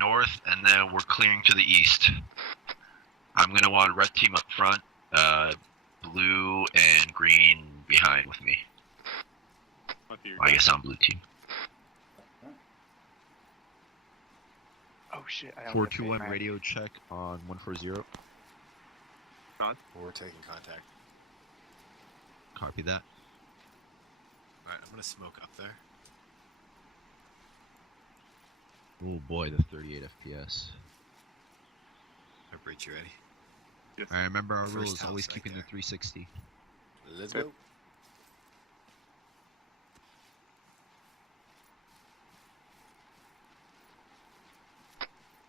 north, and then we're clearing to the east. I'm going to want a red team up front, blue and green behind with me. I guess I'm blue team. Oh shit, I 421 radio check on 140. We're taking contact. Copy that. Alright, I'm gonna smoke up there. Oh boy, the 38 FPS. I breach you ready. Yes. I remember our rule is First always house right keeping there. the 360. Let's go.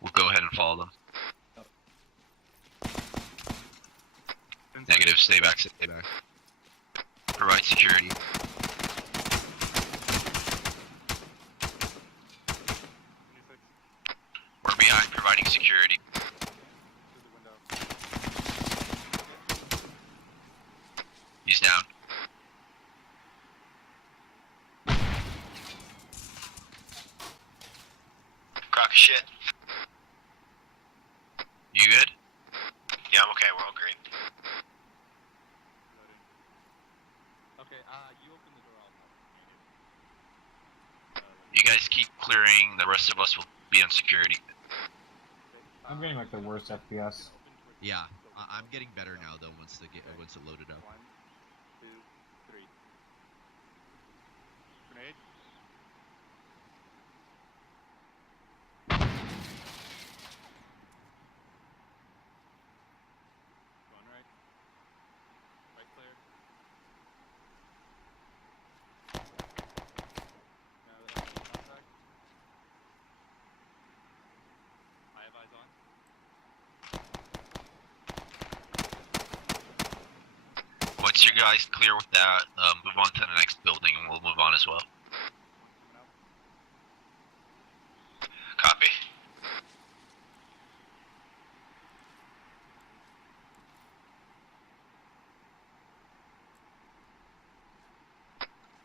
We'll go ahead and follow them. Negative, stay back, stay back. Provide security. We're behind, providing security. He's down. Crock of shit. You good? Yeah, I'm okay. We're all green. Okay, you open the door. You guys keep clearing. The rest of us will be on security. I'm getting like the worst FPS. Yeah, I'm getting better now though once it loaded up. 1, 2, 3. Grenade. Going right. Right clear. Now that I'm in contact. I have eyes on. Once you guys clear with that, move on to the next building and we'll move on as well. Copy.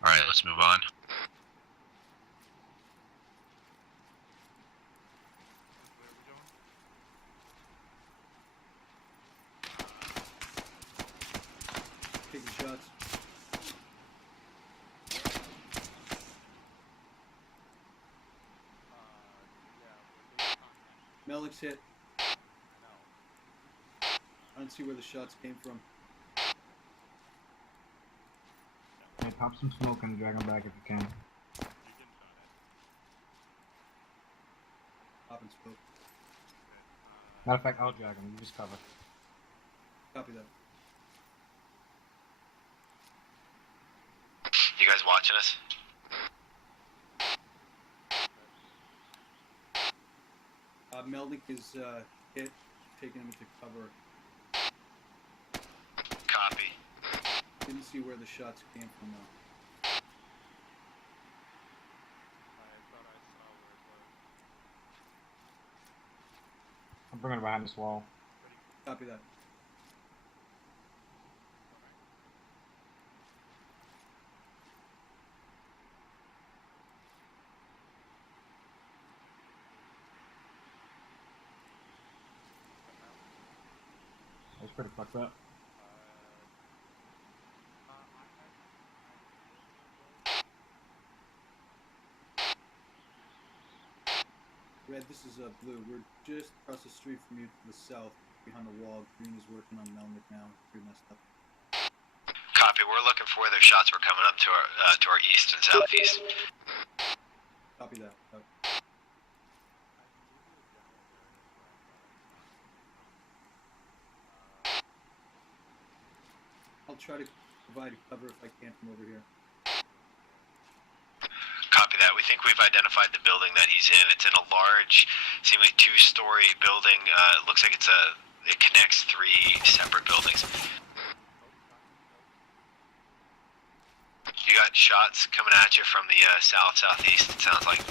Alright, let's move on. Taking shots. Melik's hit. I don't see where the shots came from. Hey, pop some smoke and drag him back if you can. Pop and smoke. Matter of fact, I'll drag him. You just cover. Copy that. You guys watching us? Melik is hit, taking him into cover. Copy. Didn't see where the shots came from though. I'm bringing him behind this wall. Copy that. That's pretty fucked up. Red, this is Blue. We're just across the street from you to the south, behind the wall. Green is working on Melnick now. Pretty messed up. Copy. We're looking for where their shots were coming up to our east and southeast. Copy that. I'll try to provide cover if I can from over here. Copy that. We think we've identified the building that he's in. It's in a large, seemingly two-story building. It looks like it connects 3 separate buildings. You got shots coming at you from the southeast, it sounds like.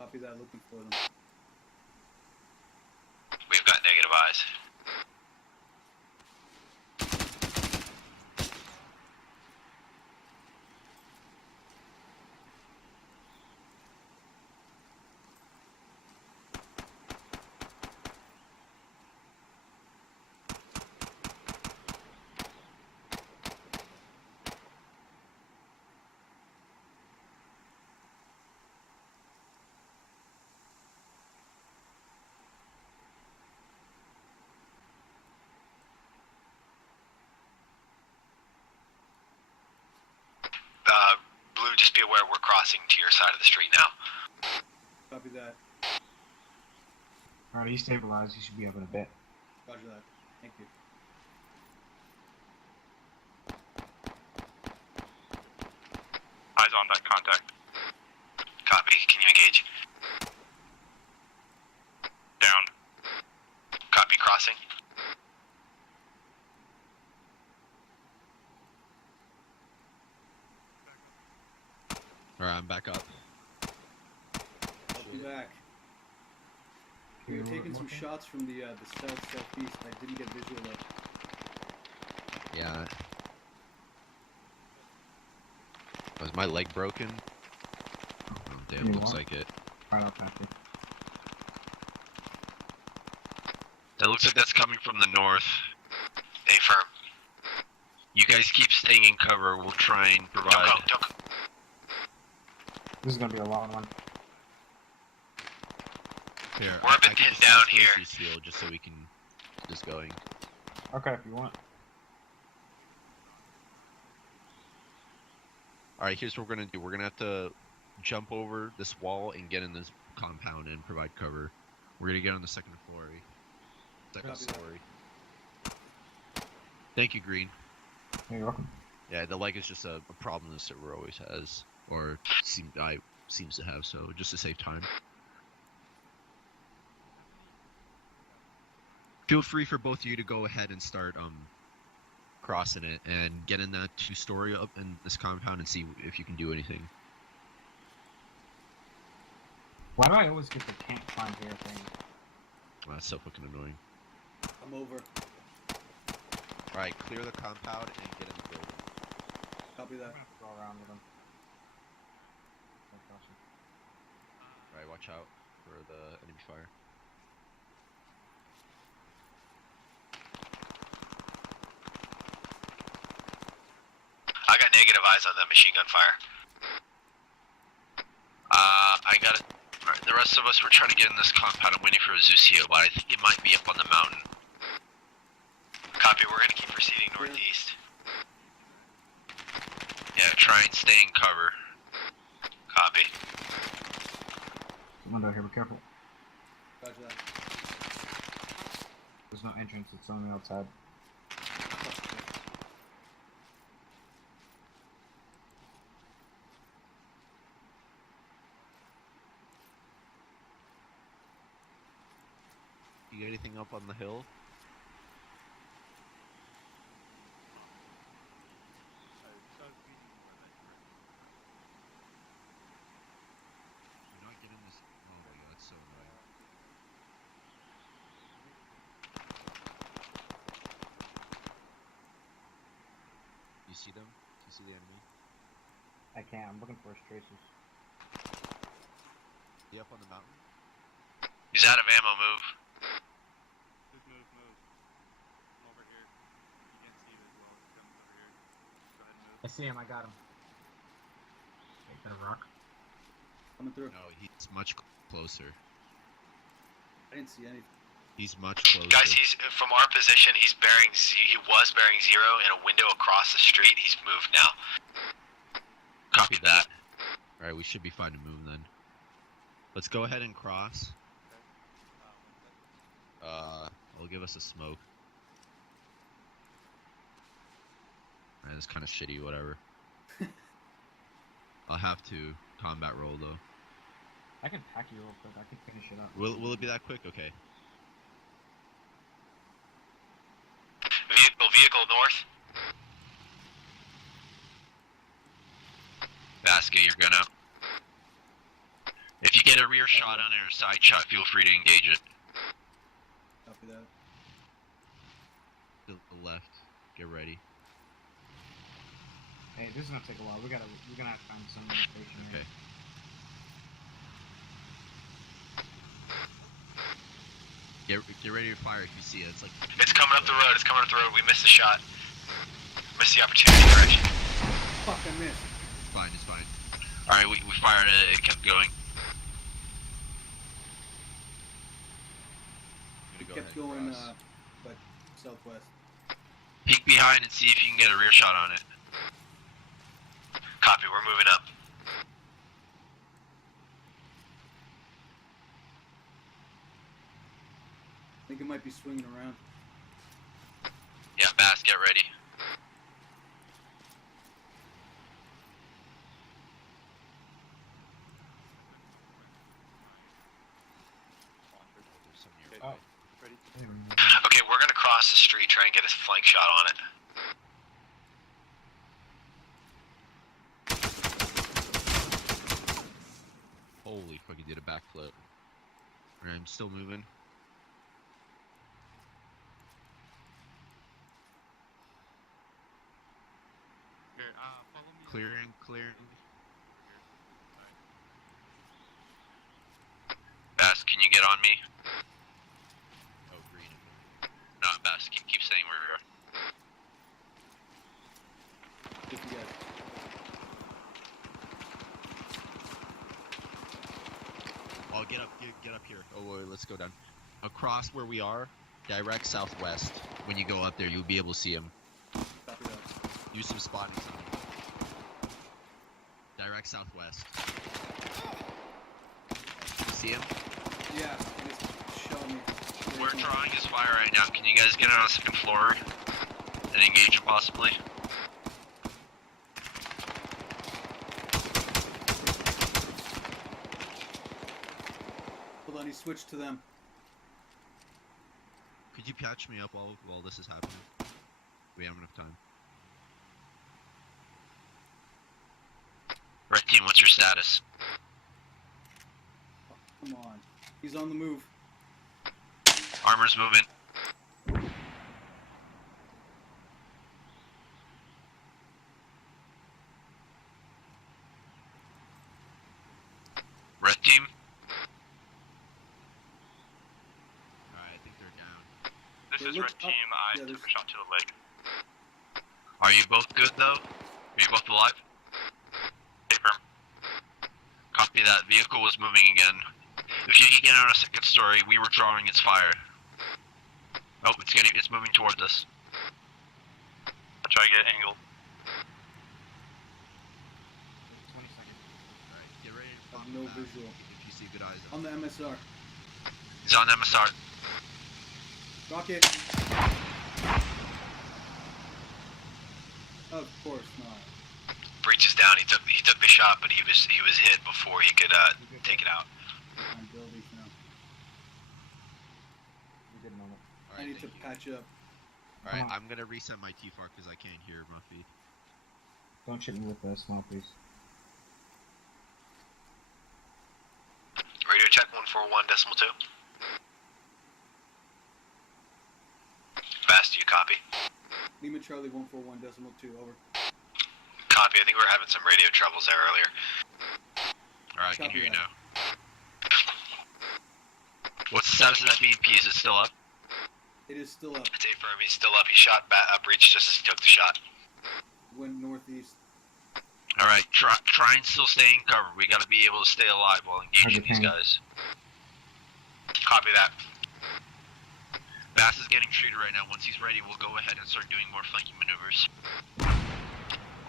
Copy that, looking for them. We've got negative eyes. Blue, just be aware we're crossing to your side of the street now. Copy that. Alright, he's stabilized. He should be up in a bit. Roger that. Thank you. Eyes on that contact. Copy. Can you engage? Down. Copy. Crossing. Alright, I'm back up. I'll be back. We were taking some shots from the south-southeast. I didn't get visual of. Yeah. Was my leg broken? Oh, damn, You looks what? like it. Right up after. That looks like that's coming from the north. A firm. You guys keep staying in cover. We'll try and provide. Don't go. This is gonna be a long one. Here, We're a bit I can pinned just down ask here. Casey's seal just so we can get this going. Okay, if you want. Alright, here's what we're gonna do. We're gonna have to jump over this wall and get in this compound and provide cover. We're gonna get on the second floor. Second Copy that. story. Thank you, Green. Hey, you're welcome. Yeah, the leg is just a problem this server always has, or seems to have, so just to save time. Feel free for both of you to go ahead and start crossing it and get in that 2-story up in this compound and see if you can do anything. Why do I always get the can't find here thing? Wow, that's so fucking annoying. I'm over. Alright, clear the compound and get in the building. Copy I'm that. gonna have to go around with him. No caution. Alright, watch out for the enemy fire. I got negative eyes on that machine gun fire. I got it. Alright, the rest of us were trying to get in this compound. I'm waiting for Azucio, but I think it might be up on the mountain. Copy. We're gonna keep proceeding northeast. Yeah, try and stay in cover. Copy. Window here, be careful. Roger that. There's no entrance, it's on the outside. You get anything up on the hill? You're not getting this. Oh my god, that's so annoying. You see them? Do you see the enemy? I can't, I'm looking for his traces. You up on the mountain? He's out of ammo, move. Move. I'm over here. You can't see it as well. It's coming over here. Go ahead and move. I see him, I got him. Take that rock. Coming through. No, he's much closer. I didn't see anything. He's much closer. Guys, he's from our position. He was bearing 0 in a window across the street. He's moved now. Copy that. Alright, we should be fine to move then. Let's go ahead and cross. It'll give us a smoke. Alright, that's kind of shitty, whatever. I'll have to combat roll though. I can pack you real quick, I can finish it up. Will it be that quick? Okay. Vehicle north. Basket your gun out. If you get a rear shot on it or a side shot, feel free to engage it. Copy that. To the left. Get ready. Hey, this is gonna take a while, we're gonna have to find some location here. Okay. Get ready to fire if you see it. It's like It's coming up the road. We missed the shot. Missed the opportunity direction. Fuck, I missed. fine. It's fine. Alright, we fired it. It kept going. I'm gonna go Kept ahead and going, cross. but southwest. Peek behind and see if you can get a rear shot on it. Copy, we're moving up. I think it might be swinging around. Yeah, Bass, get ready. Oh. Ready? Okay, we're gonna cross the street, try and get a flank shot on it. Holy fuck, he did a backflip. Alright, I'm still moving. Here, follow me. Clearing. Bass, can you get on me? Oh, green. No, Bass, keep saying where we are. If you guys. Well, get up here. Oh, wait, let's go down. Across where we are, direct southwest. When you go up there, you'll be able to see him. Copy that. Do some spotting something. Direct southwest. You see him? Yeah, just show me. We're drawing his fire right now. Can you guys get on the second floor and engage him possibly? Hold on, he switched to them. Could you patch me up while this is happening? We have enough time. Red team, what's your status? Oh, come on. He's on the move. Armor's moving. Red team? Alright, I think they're down. This They is look red up. team. I Yeah, took there's- a shot to the leg. Are you both good though? Are you both alive? Paper. Copy that. Vehicle was moving again. If you can get on a second story, we were drawing its fire. Oh, it's moving towards us. I'll try to get angled. 20 seconds. Alright, get ready to I have pop no back visual. if you see good eyes On the MSR. He's on MSR. Rocket! Of course not. Breach is down. He took the shot, but he was hit before he could take it out. On buildings now. We did moment. I need to patch up. Alright, Come on. I'm gonna reset my T-FAR because I can't hear my feed. Don't shoot me with the smoke, please. Radio check 141.2. Fast, do you copy? Lima Charlie 141.2, over. Copy. I think we were having some radio troubles there earlier. Alright, I can Copy hear you that. now. What's the status of that BMP? Is it still up? It is still up. It's firm. He's still up. He shot Breach just as he took the shot. Went northeast. Alright, try and still stay in cover. We gotta be able to stay alive while engaging these Okay. guys. Copy that. Bass is getting treated right now. Once he's ready, we'll go ahead and start doing more flanking maneuvers.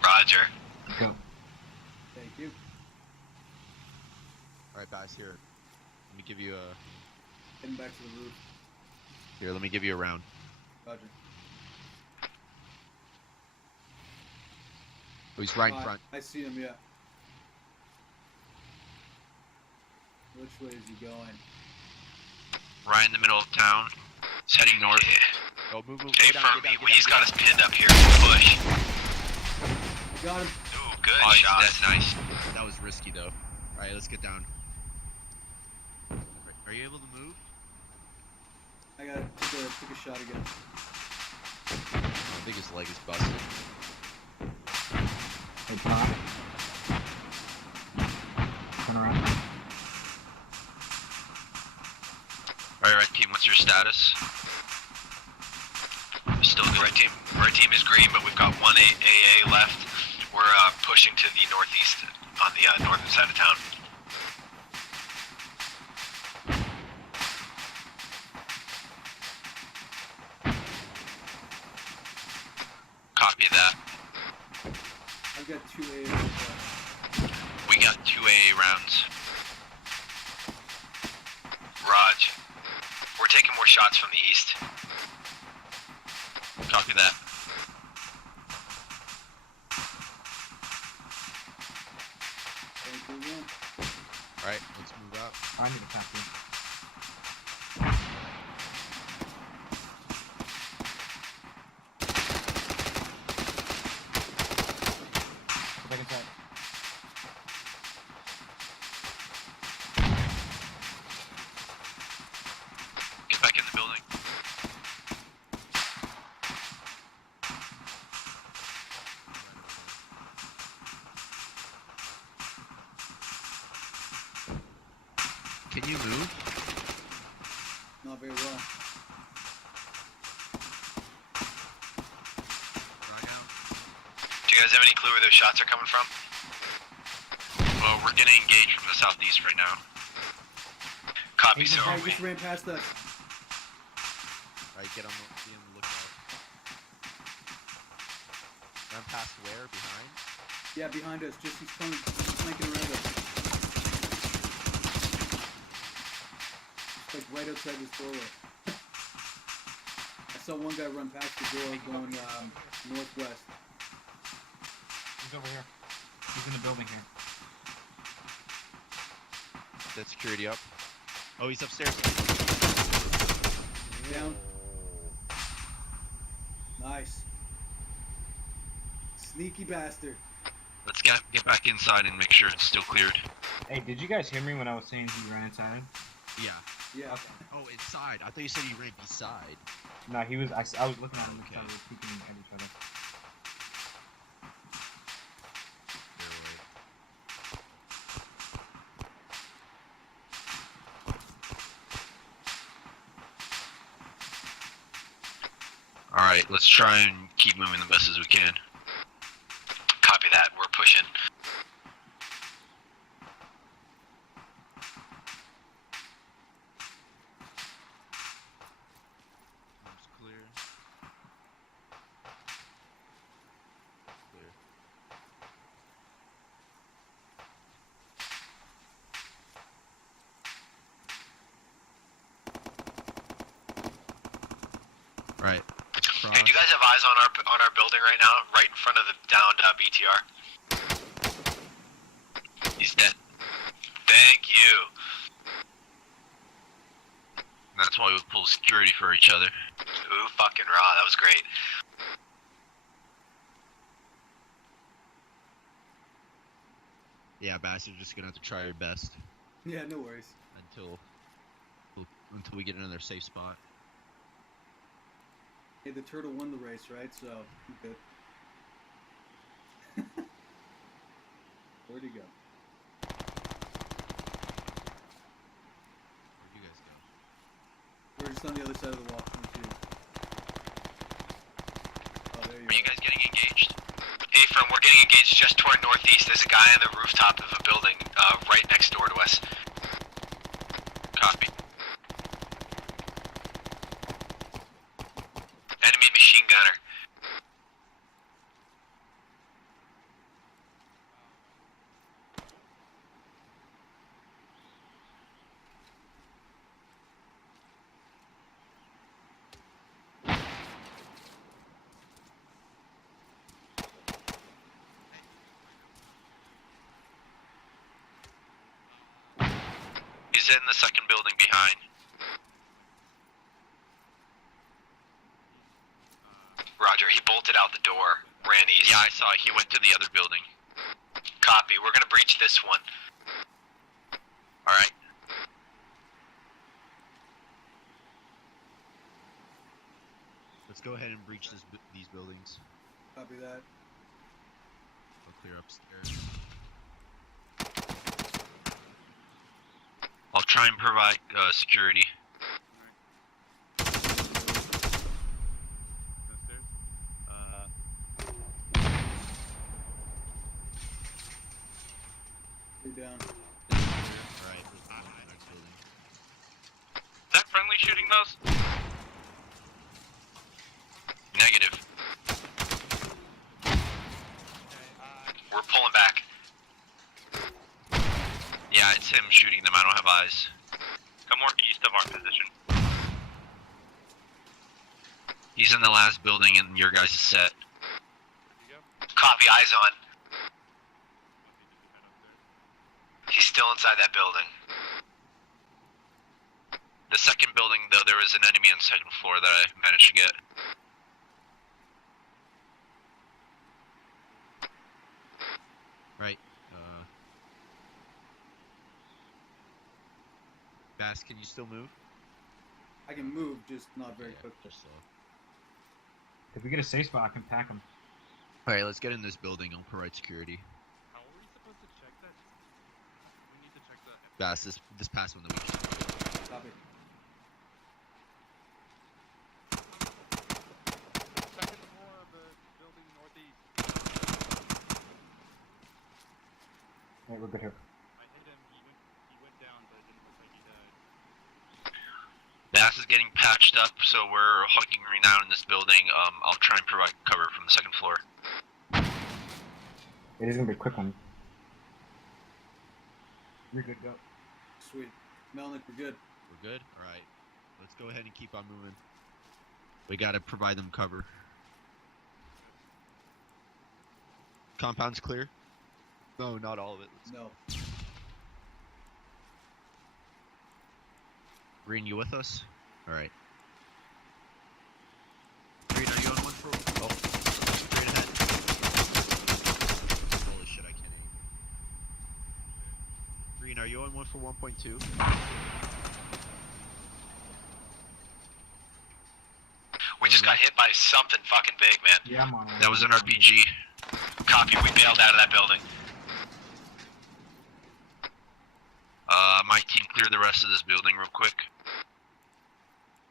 Roger. Go. Thank you. Alright, guys, here. Let me give you a... Heading back to the roof. Here, let me give you a round. Roger. Oh, he's right in front. I see him, yeah. Which way is he going? Right in the middle of town. He's heading north. Oh, move. Hey, Go down, firm. get down, He's get got down. us pinned up here. Push. Got him. Ooh, good Oh, shot. that's nice. That was risky, though. Alright, let's get down. Are you able to move? I gotta take a shot again. I think his leg is busted. Hey, pop. Turn around. Alright, red team, what's your status? Still good. Red team is green, but we've got one AA left. We're pushing to the northeast on the northern side of town. Copy that. I've got 2 A's. shots from the east. Copy that. Alright, let's move out. I need a copy. Go back inside. Get back in the building. Can you move? Not very well. Right now? Do you guys have any clue where those shots are coming from? Well, we're getting engaged from the southeast right now. Copy, so Hey, are we. just ran past us. Alright, be on the lookout. Run past where? Behind? Yeah, behind us. Just he's coming, flanking around us. Like right outside this doorway. I saw one guy run past the door going northwest. He's over here. He's in the building here. That security up. Oh, he's upstairs. Down. Nice. Sneaky bastard. Let's get back inside and make sure it's still cleared. Hey, did you guys hear me when I was saying he ran inside? Yeah. Yeah. Okay. Oh, inside. I thought you said he ran beside. No, he was. I was looking at him and Okay. we were peeking at each other. Alright, let's try and keep moving the best as we can. Copy that. We're pushing. Seems clear. Clear. Right. Hey, do you guys have eyes on our building right now? Right in front of the downed BTR. He's dead. Thank you. That's why we pull security for each other. Ooh, fucking raw. That was great. Yeah, Bass, you're just gonna have to try your best Yeah, no worries. until we get another safe spot. Hey, the turtle won the race, right? So, I'm good. Where'd he go? Where'd you guys go? We're just on the other side of the wall. Come to you. Oh, there you Are you go. guys getting engaged? Hey, from we're getting engaged just toward northeast. There's a guy on the rooftop of a building right next door to us. Copy. Enemy machine gunner. He's in the second building behind. Roger, he bolted out the door, ran east. Yeah, I saw it. He went to the other building. Copy. We're gonna breach this one. Alright. Let's go ahead and breach these buildings. Copy that. We'll clear upstairs. I'll try and provide security. Downstairs. You're down. Right. Next building. Is that friendly shooting those? Negative. We're pulling back. Yeah, it's him shooting them. I don't have eyes. Come more east of our position. He's in the last building in your guys' set. Where'd you go? Copy, eyes on. Want me to head upstairs? He's still inside that building. The second building, though, there was an enemy on the second floor that I managed to get. Right. Bass, can you still move? I can move, just not very Yeah, quickly. just slow. If we get a safe spot, I can pack them. Alright, let's get in this building. I'll provide security. How are we supposed to check that? We need to check the... Bass, this past one that we just... Copy. Second floor of the building northeast. Alright, we're good here. I hit him. He went down, but it didn't look like he died. Bass is getting patched up, so we're hugging renown in this building. I'll try and provide cover from the second floor. It is gonna be a quick one. You're good, go. Sweet. Melnick, we're good. We're good? Alright. Let's go ahead and keep on moving. We gotta provide them cover. Compound's clear? No, not all of it. No. Green, you with us? Alright. Green, are you on one for... Oh. Straight ahead. Holy shit, I can't aim. Green, are you on one for 1.2? We just got hit by something fucking big, man. Yeah, I'm on it. That was an RPG. Copy, we bailed out of that building. My team cleared the rest of this building real quick.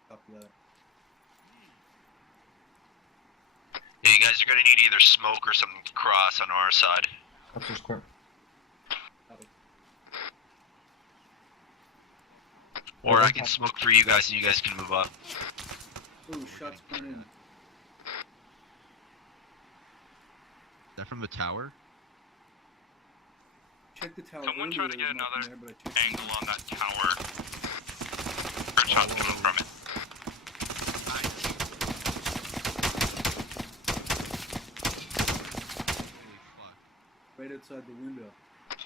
Copy that. Yeah, you guys are gonna need either smoke or some cross on our side. That's just quick. Copy. Or I can smoke for you guys and you guys can move up. Ooh, shots coming in. Is that from the tower? Check the tower. Someone earlier, try to there get was nothing another there, but I checked angle on that tower. Or shots coming from it. Holy fuck. right outside the window.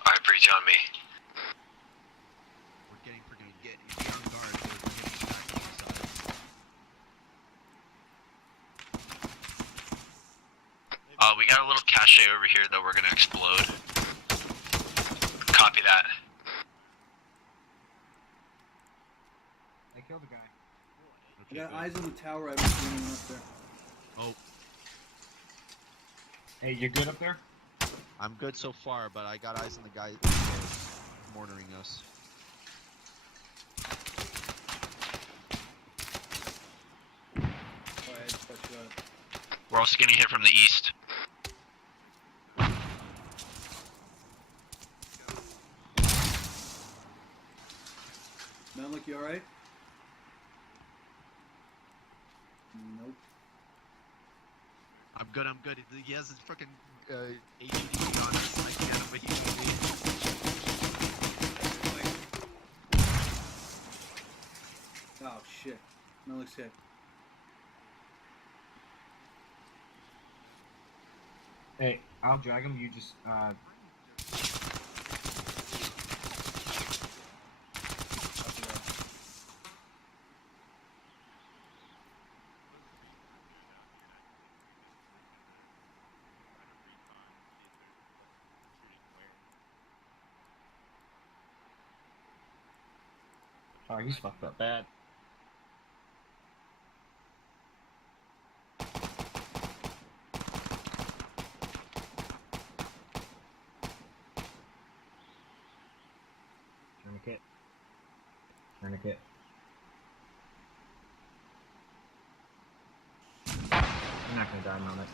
Alright, breach on me. We're getting pretty good. Get on guard. We're getting back to the side. We got a little cache over here that we're gonna explode. Copy that. I killed a guy. I Okay, got good. eyes on the tower. I don't see anyone up there. Oh, Hey, you good up there? I'm good so far, but I got eyes on the guy mortaring us. Oh, I just got shot. We're also getting hit from the east. Melnick, you alright? Nope. I'm good, I'm good. He has his fucking AED on us. I can't, but he's Oh shit. Melnick's hit. Hey, I'll drag him. You just Copy that. oh, he's fucked up bad. Tourniquet. Tourniquet. I'm not gonna die on it.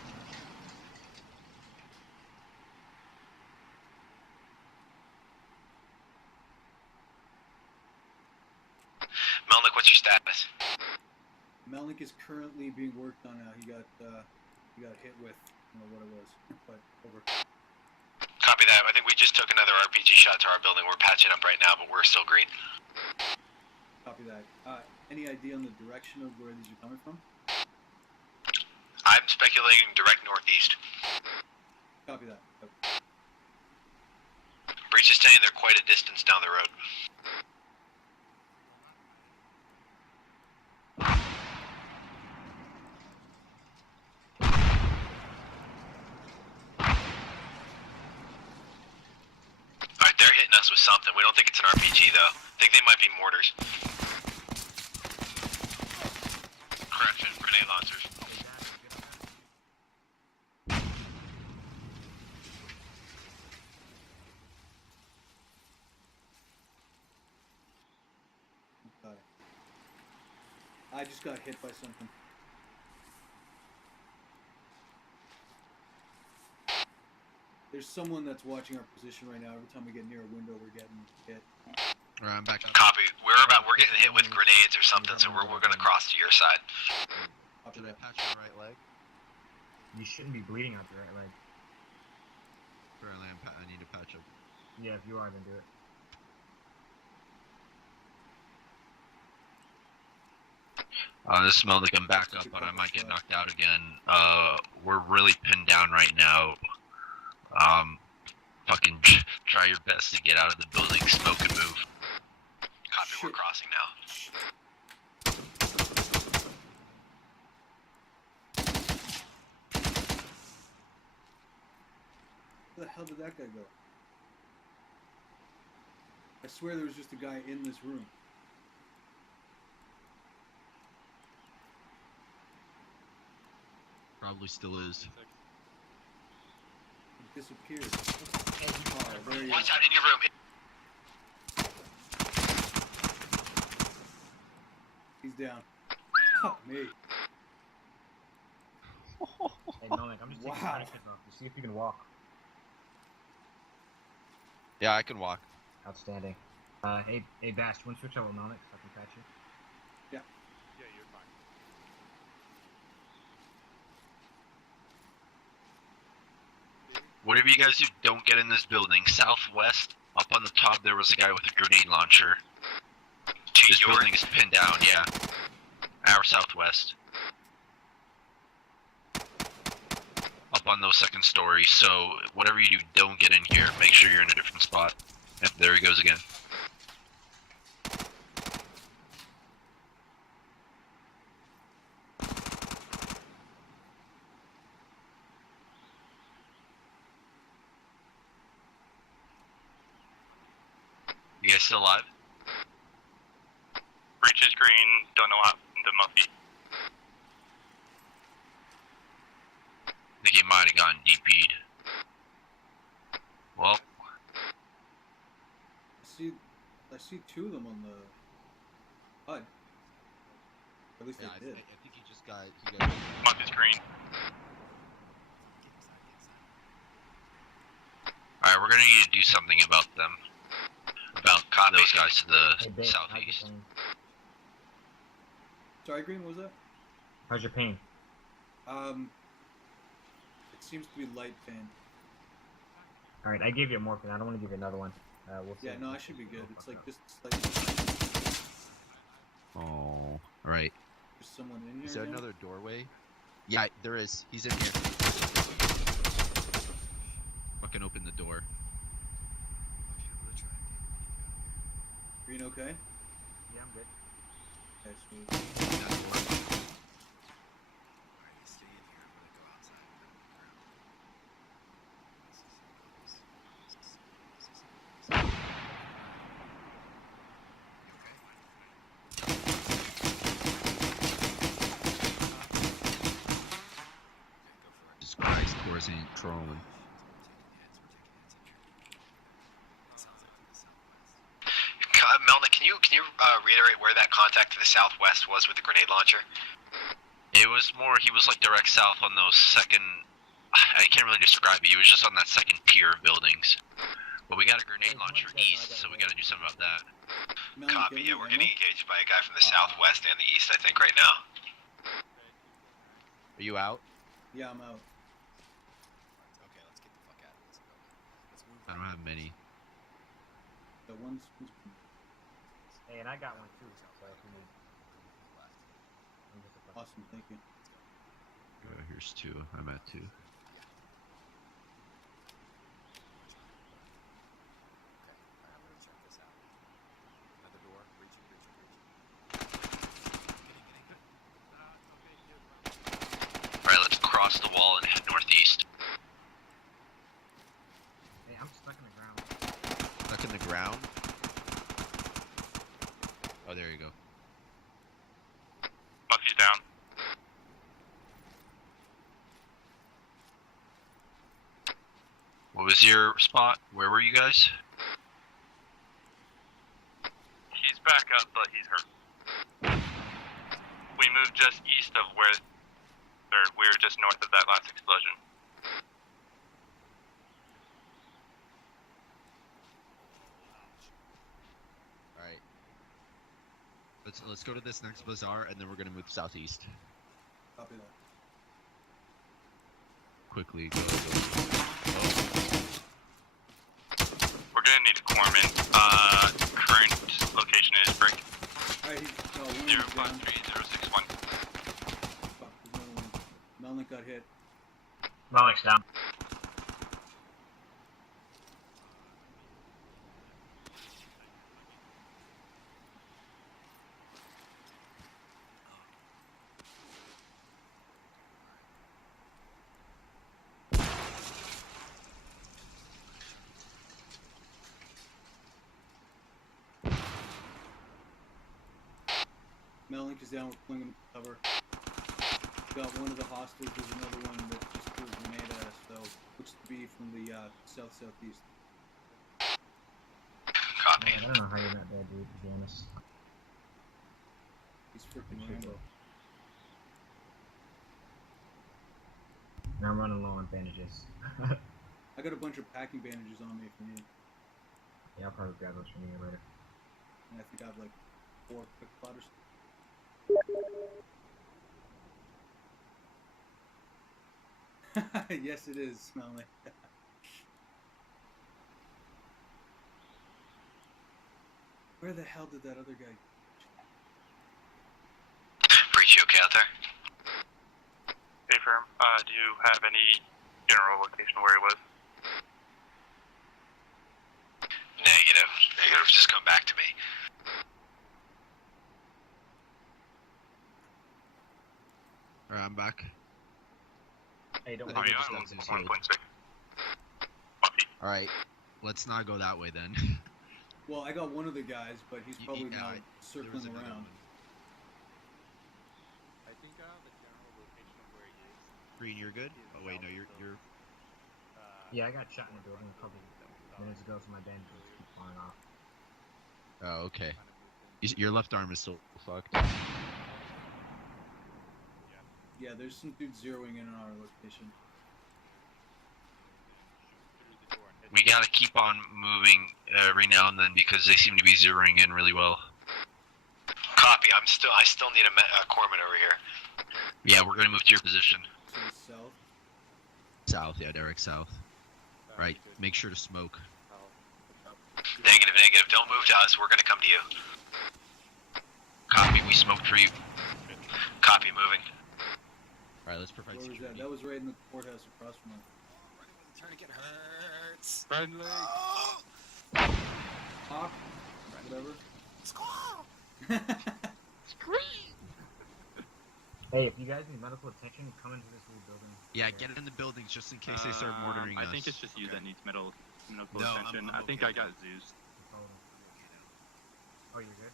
Melnick, what's your status? Melnick is currently being worked on now. He got hit with, I don't know what it was, but over. Copy that. I think we just took another RPG shot to our building. We're patching up right now, but we're still green. Copy that. Any idea on the direction of where these are coming from? I'm speculating direct northeast. Copy that. Copy. Breach is saying they're quite a distance down the road. Alright, they're hitting us with something. We don't think it's an RPG though. I think they might be mortars. Correction, grenade launchers. Okay. I just got hit by something. There's someone that's watching our position right now. Every time we get near a window, we're getting hit. Alright, I'm back up. Copy. We're getting hit with grenades or something, so we're gonna cross to your side. Copy Should I that. patch my right leg? You shouldn't be bleeding out the right leg. Apparently I need to patch up. Yeah, if you are, then do it. This smells like I'm back up, but I might get knocked out again. We're really pinned down right now. Fucking try your best to get out of the building, smoke and move. Copy, we're crossing now. Where the hell did that guy go? I swear there was just a guy in this room. Probably still is. He disappeared. Oh, there he is. Watch out in your room. He's down. Fuck me. Hey, Melnick, I'm just taking Wow. my kit off to see if you can walk. Yeah, I can walk. Outstanding. Hey, Bash, you want to switch out with Melnick so I can patch you? Yeah, you're fine. Whatever you guys do, don't get in this building. Southwest, up on the top, there was a guy with a grenade launcher. This building is pinned down, yeah. Our southwest. Up on those second stories, so whatever you do, don't get in here. Make sure you're in a different spot. Yep, there he goes again. You guys still alive? Breach is green, don't know how the Muffy. I think he might have gotten DP'd. Well, I see two of them on the HUD. At least Yeah, they did. I think he just got. Muffy's green. alright, we're gonna need to do something about them. About those guys to Hey, the Babe, how's your southeast. pain? Sorry, Green, what was that? How's your pain? It seems to be light pain. Alright, I gave you a morphine. I don't want to give you another one. We'll see. Yeah, no, I should be good. It's like just slightly. Oh, alright. There's someone in here. Is there again? another doorway? Yeah, there is. He's in here. Fucking open the door. Green, okay? Yeah, I'm good. Okay, sweet. That door. Jesus Christ, doors ain't trolling. Melnick, can you reiterate where that contact to the southwest was with the grenade launcher? It was more, he was like direct south on those second, I can't really describe it, he was just on that second tier of buildings. But we got a grenade launcher east, so we gotta do something about that. Melanie, Copy, get yeah, me we're ammo? getting engaged by a guy from the southwest and the east, I think, right now. Are you out? Yeah, I'm out. Okay, let's get the fuck out of this. Let's move. I don't have many. The one's Hey, and I got one too, so if you need. I'm just a fucking- awesome. Thank you. Here's 2. I'm at 2. Okay, I'm gonna check this out. Another door. Reaching. Alright, let's cross the wall and head northeast. Hey, I'm stuck in the ground. Stuck in the ground? Oh, there you go. Buffy's down. What was your spot? Where were you guys? He's back up, but he's hurt. We moved just east of where, or we were just north of that last explosion. All right. Let's go to this next bazaar, and then we're gonna move southeast. Copy that. Quickly go. We're gonna need a corpsman. Current location is break. Alright, he's one is down. 053061. Fuck, there's another one. Melnick got hit. Malik's down. Melnick is down, we're pulling him to cover. Got one of the hostiles, there's another one that just threw a grenade at us, though. Looks to be from the south-southeast. Copy. Man, I don't know how you're not dead, dude, to be honest. He's freaking Rambo. Now I'm running low on bandages. I got a bunch of packing bandages on me if you need. Yeah, I'll probably grab those from you later. And I think I have like 4 quick plotters. Yes, it is, Melnick. Where the hell did that other guy? Breach, you okay out there? Hey, firm. Do you have any general location where he was? Negative. Just come back to me. Alright, I'm back. Hey, don't I worry. think Oh, I yeah, just I'm got 1.6. Buffy. Alright, let's not go that way then. Well, I got one of the guys, but he's probably now there circling was another around. one. I think I have the general location of where he is. Green, you're good? He is Oh wait, no, south you're of, Yeah, I got shot in the building a couple minutes ago, so my bandages keep falling off. Oh, okay. kind of moved in. Your left arm is still fucked. Yeah, there's some dudes zeroing in on our location. Through the door and hit We gotta keep on moving every now and then because they seem to be zeroing in really well. Copy. I still need a corpsman over here. Yeah, we're gonna move to your position. To the south. South, yeah, direct south. Right, good. make sure to smoke. Negative. Don't move to us. We're gonna come to you. Copy, we smoked for you. Copy. Moving. Alright, let's provide Where was security. that? That was right in the courthouse across from us. Tourniquet hurts. Friendly! Hawk? Whatever. Hey, if you guys need medical attention, come into this little building. Yeah, get it in the buildings just in case they start mortaring us. I think it's just you Okay. that needs medical No, attention. I'm I think okay I got now. Zeus. Oh, you're good?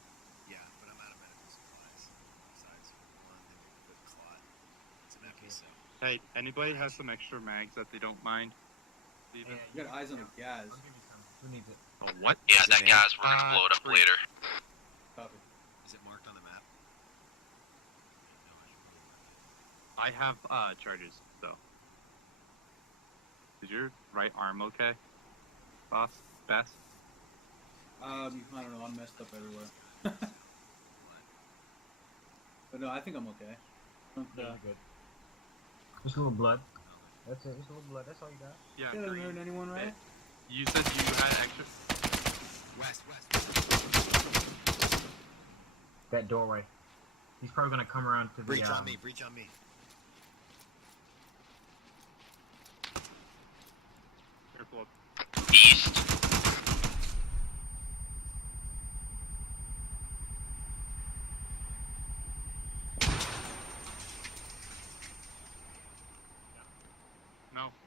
Yeah, but I'm out of medical supplies. Besides one, they make a good clot. It's an empty cell. Hey, anybody has some extra mags that they don't mind? Hey, Leaving? You got eyes on a gas. I'll give you some. Who needs it? Oh, what? Yeah, Is it that man? guy's, we're gonna blow it up 3. later. Copy. Is it marked on the map? I have charges, so. Is your right arm okay? Boss? Best? I don't know, I'm messed up everywhere. But no, I think I'm okay. Yeah, you're good. Just a little blood. That's it. Just a little blood. That's all you got. Yeah, That doesn't green. hurt anyone, right? You said you had extra. West. That doorway. He's probably gonna come around to the. Breach on me.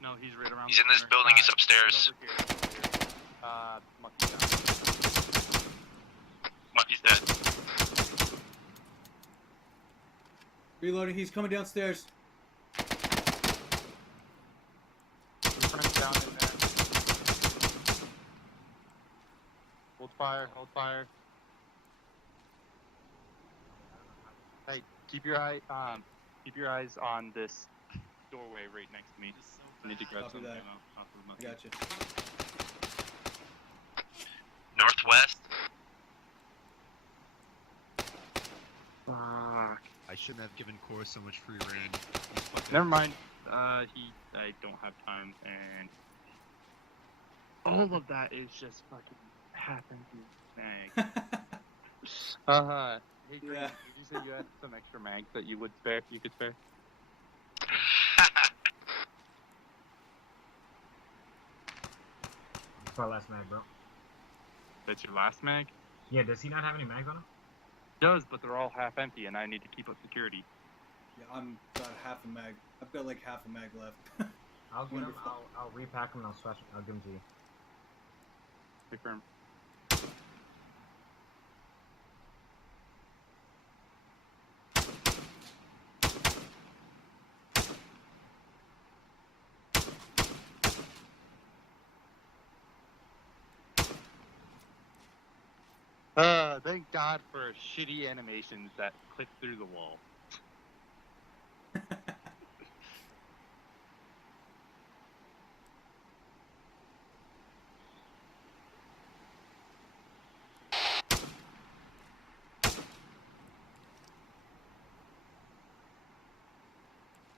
No, he's right around He's the in this corner. building, he's upstairs. Over here. Monkey's down. Monkey's dead. Reloading, he's coming downstairs. Your friend's down in there. Hold fire, hold fire. Hey, keep your eyes on this doorway right next to me. I need to grab Copy some that. ammo off of the monkey. I got you. Northwest. Fuck. I shouldn't have given Cora so much free reign. Never mind. I don't have time, and all of that is just fucking happened to mag. Hey, Green, Yeah. did you say you had some extra mags that you could spare? That's our last mag, bro. That's your last mag? Yeah, does he not have any mags on him? Does, but they're all half empty, and I need to keep up security. Yeah, I'm got half a mag. I've got like half a mag left. I'll get him. Wonderful. I'll repack him and I'll swatch him. I'll give him to you. Confirm. Thank God for shitty animations that click through the wall.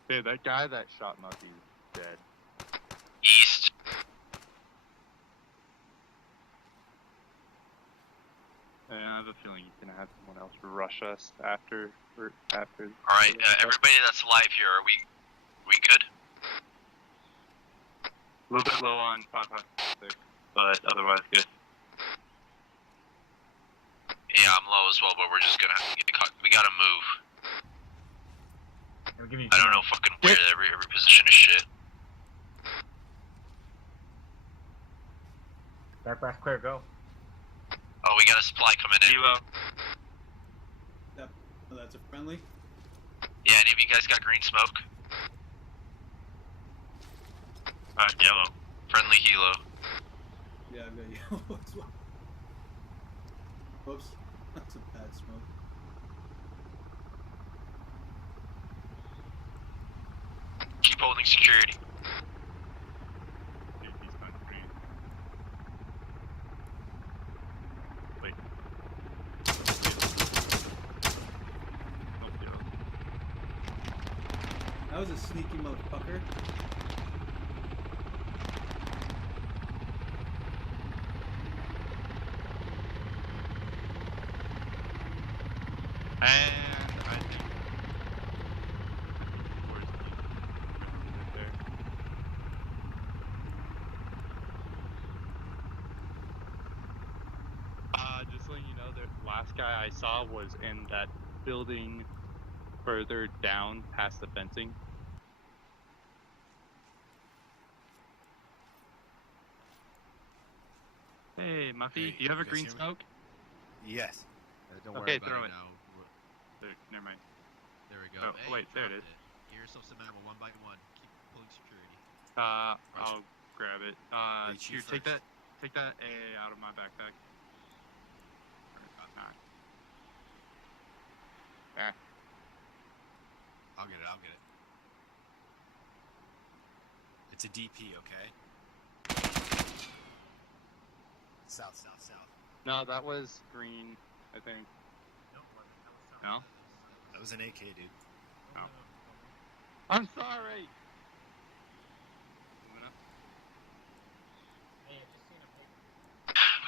Hey, that guy that shot Monkey is dead. East. And I have a feeling he's gonna have someone else rush us after. Alright, everybody that's alive here, are we good? A little bit low on 556, but otherwise good. Yeah, I'm low as well, but we're just gonna get caught. We gotta move. I'll give you I don't know fucking where every position is shit. Backpack's clear, go. Oh, we got a supply coming in. Kilo. Oh, that's a friendly. Yeah, any of you guys got green smoke? Yellow. Friendly helo. Yeah, I've got yellow as well. Whoops, that's a bad smoke. Keep holding security. Dude, he's not green. Wait. Nope, yellow. That was a sneaky motherfucker. And I think where's the right there? Just letting you know, the last guy I saw was in that building further down past the fencing. Hey, Muffy, Hey, do you have a you guys green hear me? smoke? Yes. Don't Okay, worry about throw it it. now. Never mind. There we go. Oh, wait, there it dropped is. Get yourself some ammo, one by one. Keep pulling security. I'll grab it. Reach you Here, take first. that AA out of my backpack. Nah. I'll get it. It's a DP, okay? South. No, that was green, I think. No? That was an AK, dude. No. I'm sorry!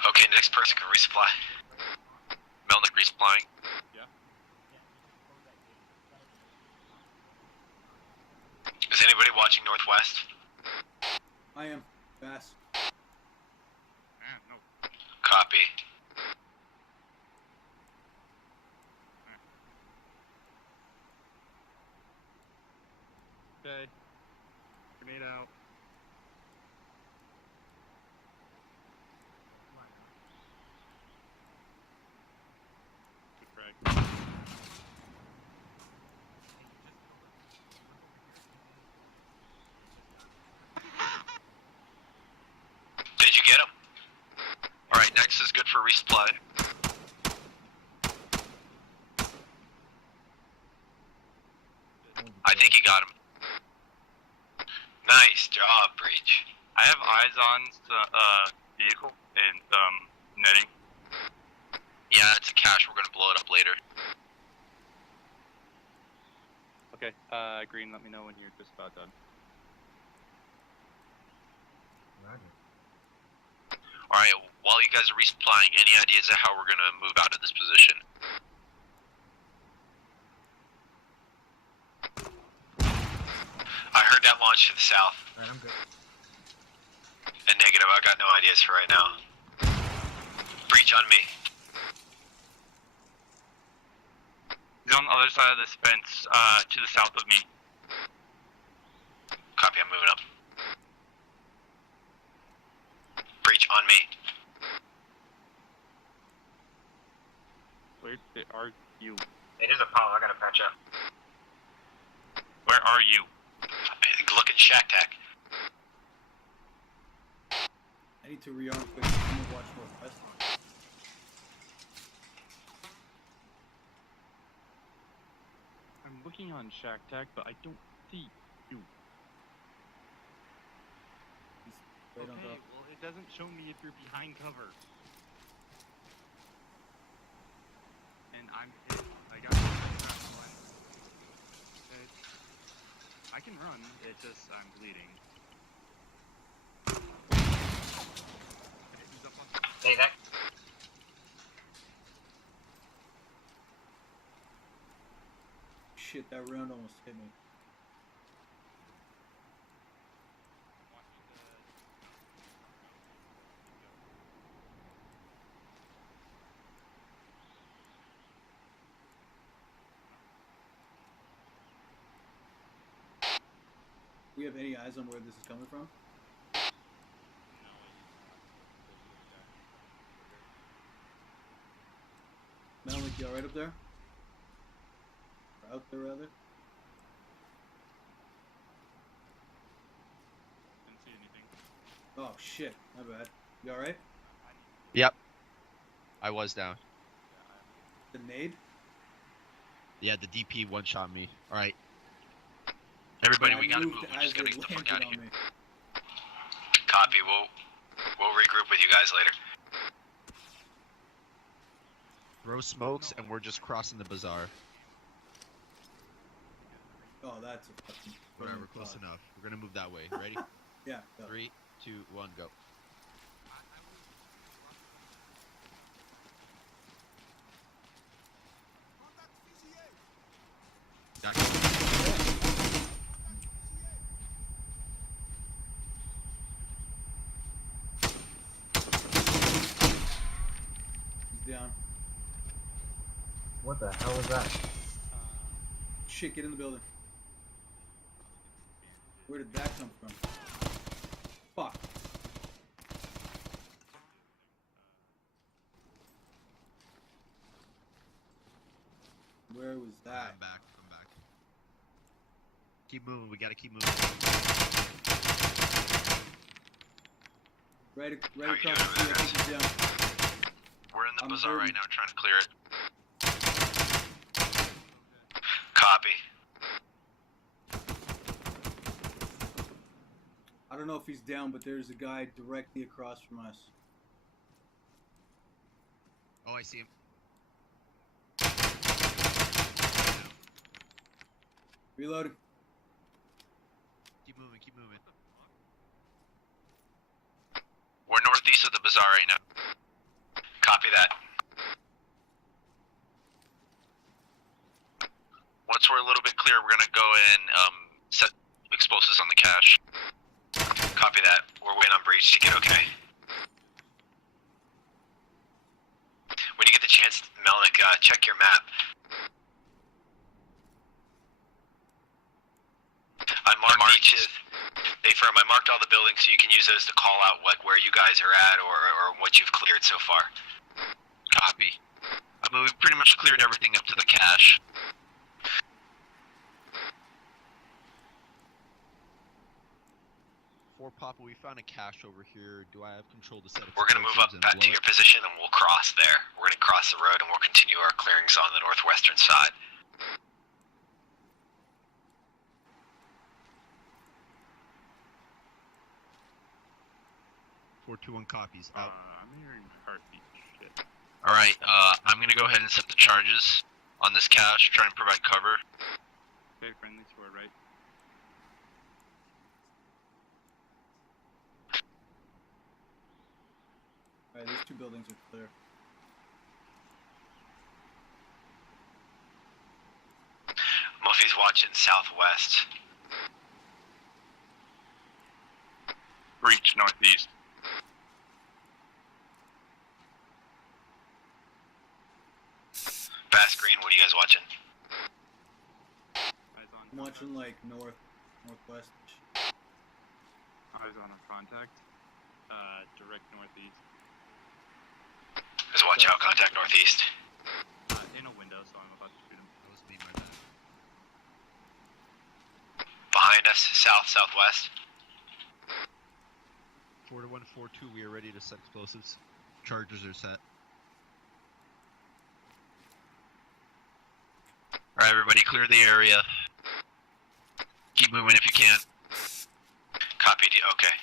Okay, next person can resupply. Melnick resupplying. Yeah. Is anybody watching Northwest? I am. Fast. No. Copy. Okay. Grenade out. Good frag. Did you get him? Alright, next is good for resupply. I think he got him. Nice job, Breach. I have eyes on the vehicle and netting. Yeah, it's a cache. We're gonna blow it up later. Okay, Green, let me know when you're just about done. Roger. Alright, while you guys are resupplying, any ideas of how we're gonna move out of this position? I heard that launch to the south. Alright, I'm good. A negative, I got no ideas for right now. Breach on me. He's on the other side of this fence, to the south of me. Copy, I'm moving up. Breach on me. Where are you? It is a pile, I gotta patch up. Where are you? Look at Shack Tack. I need to rearm quick. I'm gonna watch northwest. I'm looking on Shack Tack, but I don't see you. He's right on top. Well, it doesn't show me if you're behind cover. And I'm hit. I got one. I can run. It's just I'm bleeding. He's up on. Hey, that. Shit, that round almost hit me. We have any eyes on where this is coming from? Malik, you alright up there? Or out there, rather? Didn't see anything. Oh, shit. My bad. You alright? Yep. I was down. The nade? Yeah, the DP one-shot me. Alright. Everybody, I we gotta moved move. We as just gotta it get the fuck landed out of on here. me. Copy, we'll regroup with you guys later. Throw smokes, and we're just crossing the bazaar. Oh, that's a fucking... Whatever, close enough. We're gonna move that way. Ready? Yeah, go. 3, 2, 1, go. Got you. He's down. What the hell was that? Shit, get in the building. Where did that come from? Fuck. Where was that? I'm back. I'm back. Keep moving. We gotta keep moving. Right How you across the doing, street, I think he's down. We're in the I'm bazaar right hurting. now, trying to clear it. Copy. I don't know if he's down, but there's a guy directly across from us. Oh, I see him. Reloading. Keep moving. Keep moving. We're northeast of the bazaar right now. Copy that. Once we're a little bit clear, we're gonna go and set explosives on the cache. Copy that. We're waiting on Breach to get okay. When you get the chance, Melnick, check your map. On Mark Beaches, confirm, I marked all the buildings so you can use those to call out where you guys are at or what you've cleared so far. Copy. I mean, we've pretty much cleared everything up to the cache. For Papa, we found a cache over here. Do I have control to set up? We're gonna move up back to your position and we'll cross there. We're gonna cross the road and we'll continue our clearings on the northwestern side. 421 copies. Out. I'm hearing heartbeat shit. Alright, I'm gonna go ahead and set the charges on this cache, try and provide cover. Okay, friendly sword, right? Alright, these two buildings are clear. Muffy's watching southwest. Breach northeast. Fast green, what are you guys watching? Eyes on. I'm watching like northwest. Eyes on a contact. Direct northeast. Just watch out, contact northeast. In a window, so I'm about to shoot him. That was me, my bad. Behind us, southwest. 42142, we are ready to set explosives. Charges are set. Alright, everybody, clear the area. Keep moving if you can. Copy, okay.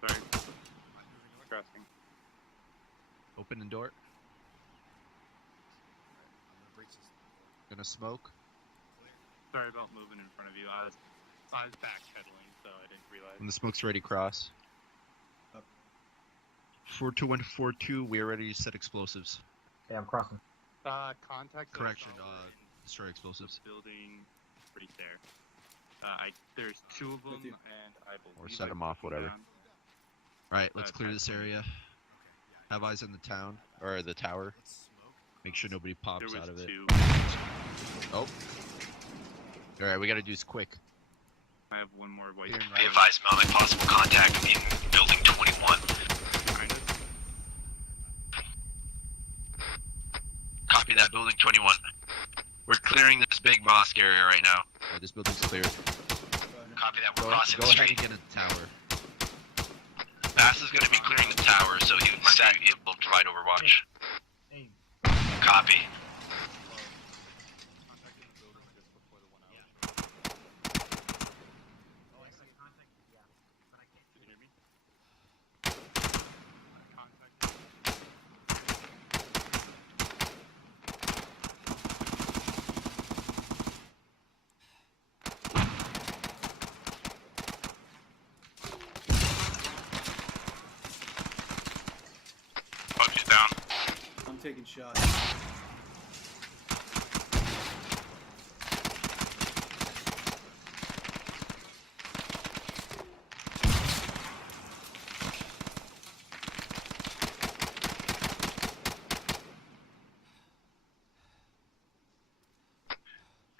Sorry. Crossing. Open the door. I'm gonna breach this door. Gonna smoke. Sorry about moving in front of you. I was backpedaling, so I didn't realize. When the smoke's ready, cross. Up. 42142, we are ready to set explosives. Yeah, I'm crossing. Contact. Correction, destroy explosives. Building right there. There's two of them, With you. and I believe. Or set I 'em off, put them whatever. down. Alright, let's clear Okay. this area. Okay, yeah. Have eyes on the town, or the tower. Let's smoke. Make sure nobody There pops was out of it. two. Oh. Alright, we gotta do this quick. I have one more white. Clear and Be right. advised, mounting possible contact in building 21. Behind us. Copy that, building 21. We're clearing this big mosque area right now. This building's cleared. Copy that, we're Go crossing the ahead street. and get in the tower. Bass is gonna be clearing the tower, so he might be able to provide overwatch. Hey, Copy. Contact in the building just before the one I was shooting. oh, I said contact. Yeah, but I can't. Can you hear me? Contact. Muffy's down. I'm taking shots.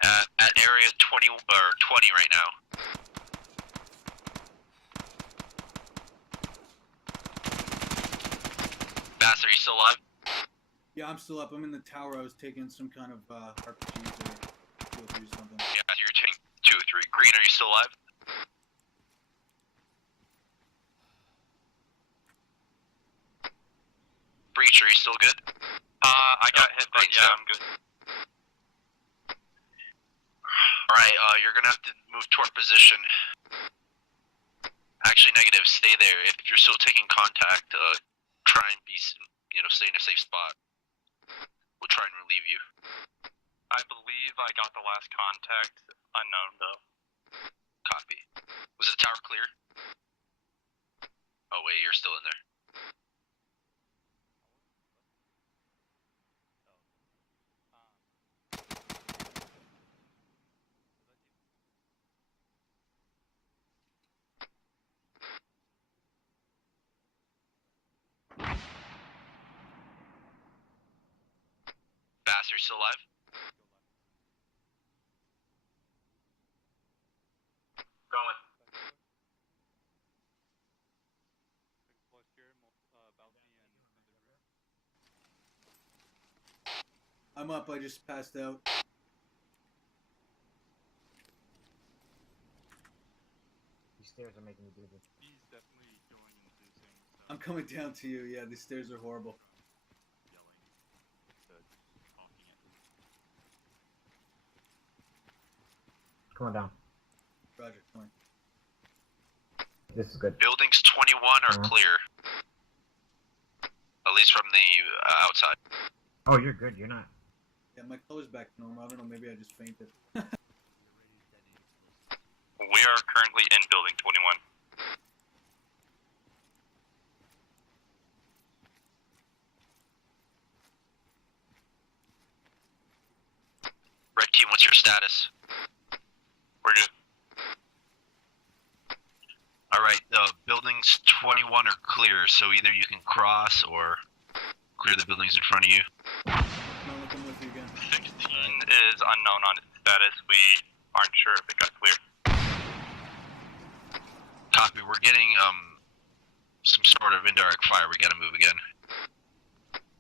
At area 20 or 20 right now. Bass, are you still alive? Yeah, I'm still up. I'm in the tower. I was taking some kind of RPGs or 2 or 3 something. Yeah, you're taking 2 or 3. Green, are you still alive? Breach, are you still good? I got hit, but Green's yeah, down. I'm good. Alright, you're gonna have to move to our position. Actually, negative, stay there. If you're still taking contact, try and be, stay in a safe spot. We'll try and relieve you. I believe I got the last contact. Unknown, though. Copy. Was the tower clear? Oh wait, you're still in there. Bass, are you still alive? Going. I'm up. I just passed out. These stairs are making me dizzy. He's definitely going inducing. So I'm coming down to you. Yeah, these stairs are horrible. yelling to honking at me. Come on down. Roger, come on. This is good. Buildings 21 are clear. At least from the outside. Oh, you're good. You're not. Yeah, my color's back to normal. I don't know, maybe I just fainted. We are currently in building 21. Red team, what's your status? We're good. Alright, buildings 21 are clear, so either you can cross or clear the buildings in front of you. No, look, I'm with you again. 16 is unknown on its status. We aren't sure if it got clear. Copy, we're getting some sort of indirect fire. We gotta move again.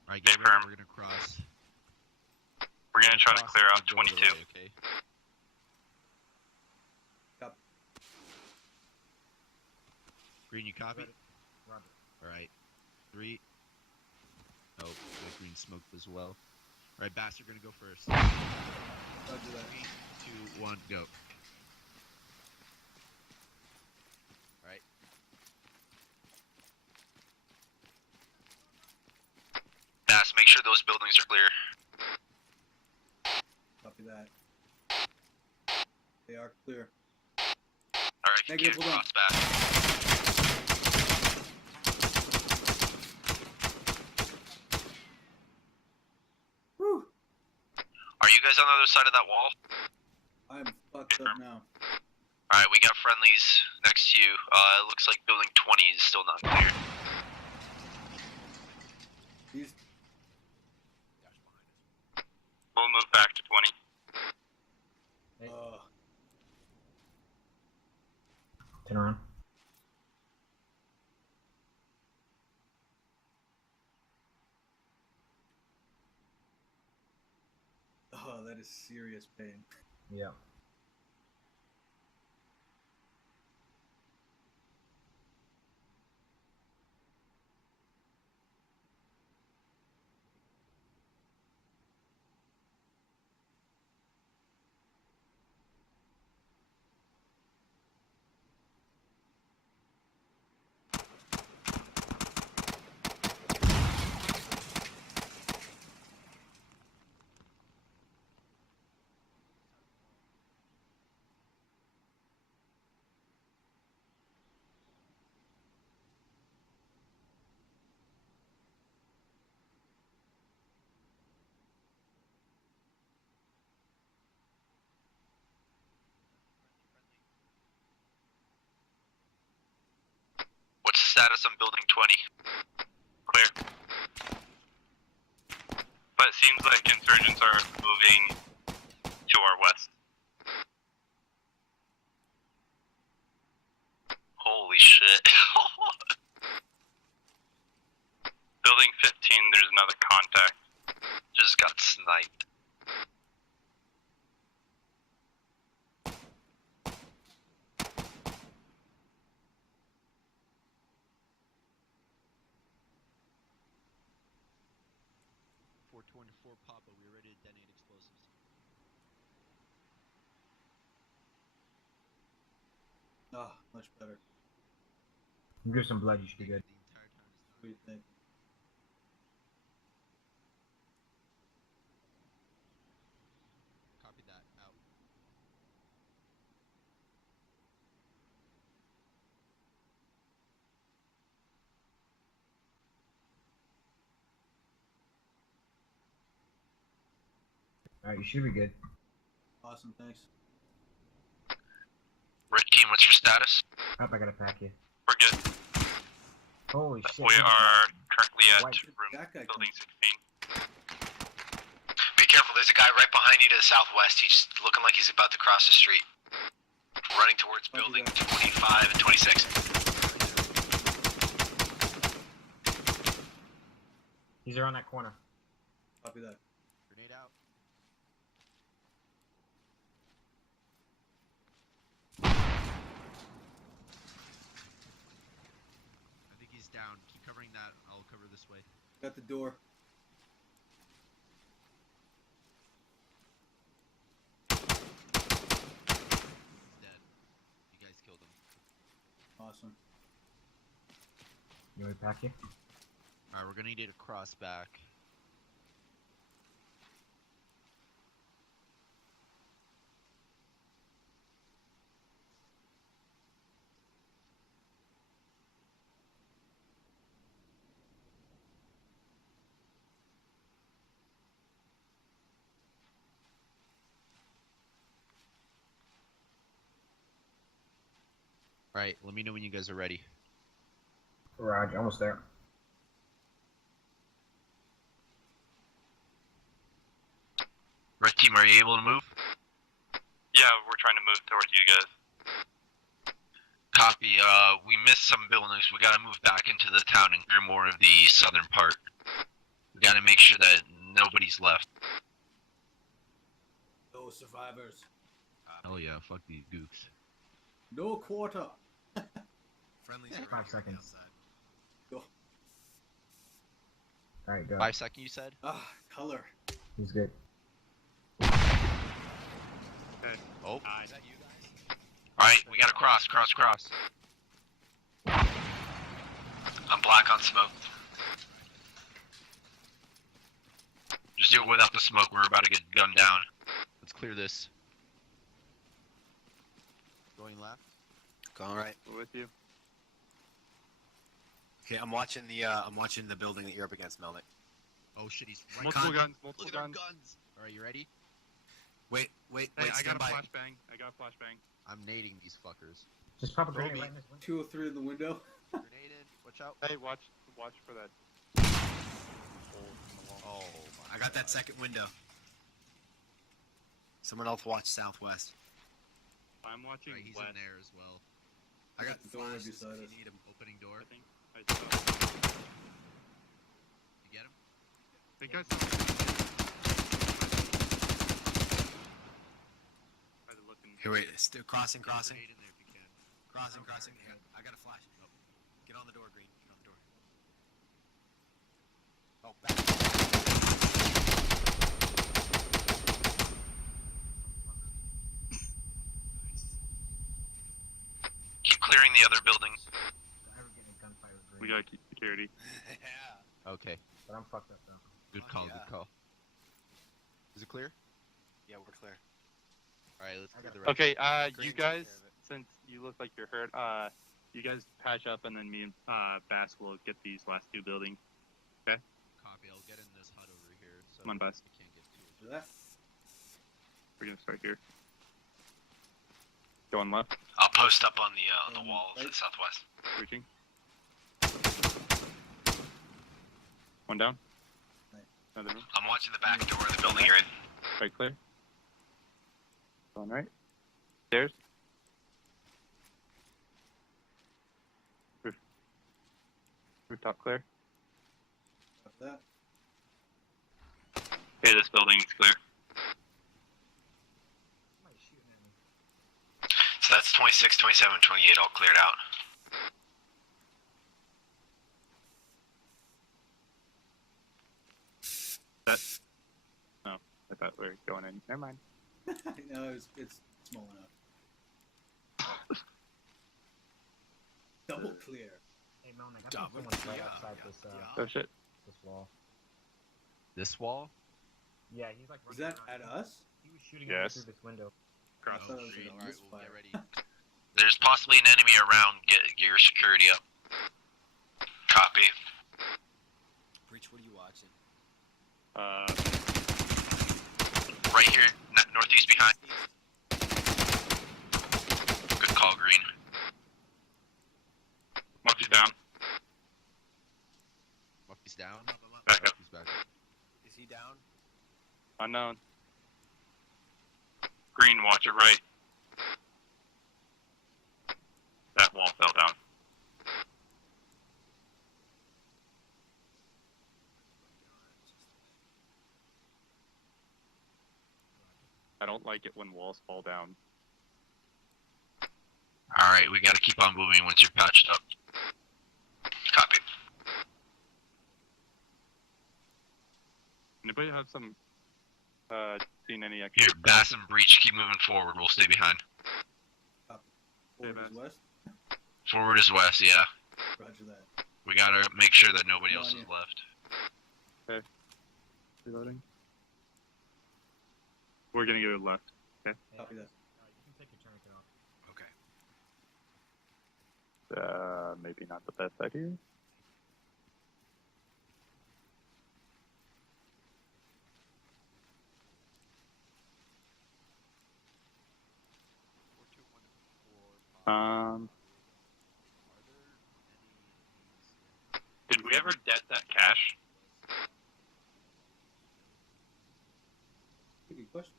Alright, get ready. We're gonna cross. We're gonna try to Cross clear and out go the 22. way, okay? Yep. Green, you copy? Roger. Alright. 3. Oh, the green smoked as well. Alright, Bass, you're gonna go first. Roger that. 3, 2, 1, go. Alright. Bass, make sure those buildings are clear. Copy that. They are clear. Alright, Negative, continue to hold on. cross back. Whew! Are you guys on the other side of that wall? I'm fucked up now. Alright, we got friendlies next to you. It looks like building 20 is still not clear. These. We'll move back to 20. Hey, Uh, turn around. oh, that is serious pain. Yeah. What's the status on building 20? Clear. But it seems like insurgents are moving to our west. Holy shit. Building 15, there's another contact. Just got sniped. Papa, we're ready to detonate explosives. Ah, much better. Give some blood, you should be good. The entire time it's What do you think? Copy that. Out. Alright, you should be good. Awesome, thanks. Red team, what's your status? Oh, I gotta pack you. We're good. Holy shit. We are currently at White. room That guy building comes. 16. Be careful, there's a guy right behind you to the southwest. He's looking like he's about to cross the street. Running towards building 25 and 26. He's around that corner. Copy that. Grenade out. I think he's down. Keep covering that. I'll cover this way. Got the door. He's dead. You guys killed him. Awesome. You want me to pack you? Alright, we're gonna need a cross back. Alright, let me know when you guys are ready. Roger, almost there. Red team, are you able to move? Yeah, we're trying to move towards you guys. Copy. We missed some buildings. We gotta move back into the town and clear more of the southern part. We gotta make sure that nobody's left. No survivors. Hell yeah, fuck these gooks. No quarter. Friendly's Yeah, already 5 on the seconds. outside. Go. Alright, go. 5 seconds, you said? Ah, color. He's good. Okay. Oh. Is that you guys? Alright, we gotta cross. I'm black on smoke. Just do it without the smoke. We're about to get gunned down. Let's clear this. Going left. Going right. We're with you. Okay, I'm watching the building that you're up against, Melnick. Oh shit, he's right. Multiple guns. Look Multiple at their guns. guns. Alright, you ready? Wait, Hey, I got stand a by. flashbang. I got a flashbang. I'm nading these fuckers. Just pop a grenade Roby. right in this window. 203 in the window. Grenade in. Watch out. Hey, watch for that. Oh my I got that God. second window. Someone else watch southwest. I'm watching Alright, he's west. in there as well. I got the door flashes beside if you us. need 'em. Opening door. I think I saw. You get him? I think I saw. Try to look in. Here, wait, still crossing. Get a grenade in there if you can. Crossing. Here, I got a flash. Oh. Get on the door, Green. Get on the door. Oh, back. Nice. Keep clearing the other buildings. Don't ever get in a gunfight with We grenades. gotta keep security. Yeah. Okay. But I'm fucked up though. Good Fuck call, yeah. good call. Is it clear? Yeah, we're clear. Alright, let's I clear got the rest. Okay, Green you took care guys, of it. since you look like you're hurt, you guys patch up, and then me and Bass will get these last two buildings. Copy, I'll get in this hut over here. So Come on, Buzz. we can't get to it. Left. We're gonna start here. Going left, I'll post up on the wall to Right. the southwest. reaching. One down. Right. Another room. I'm watching the back door of the building you're in. Right clear. Going right. Stairs. Roof. Rooftop clear. Got that. Okay, this building's clear. Somebody's shooting at me. So that's 26, 27, 28 all cleared out. I thought we were going in. Never mind. No, it's small enough. Double clear. Hey Melnick, I Double think someone's right clear, outside Oh shit. this wall. This wall? Yeah, he's like. Is running that around. at us? He was shooting at me Yes. through this window. Cross thought the it was street. an Alright, This we'll get fire. ready. There's possibly an enemy around. Get your security up. Copy. Breach, what are you watching? Right here, northeast behind. Good call, Green. Muffy's down. Muffy's down. Back up. Muffy's back. Is he down? Unknown. Green, watch it right. That wall fell down. I don't like it when walls fall down. Alright, we gotta keep on moving once you're patched up. Copy. Anybody have some, seen any Here, extra? Bass and Breach, keep moving forward, we'll stay behind. Forward Bass. is west. Forward is west, yeah. Roger that. We gotta make sure that nobody else Come is on left. Reloading. We're gonna go left. Hey, Copy that. you can take your tourniquet off. Okay. Maybe not the best idea. Did we ever debt that cash? Good question.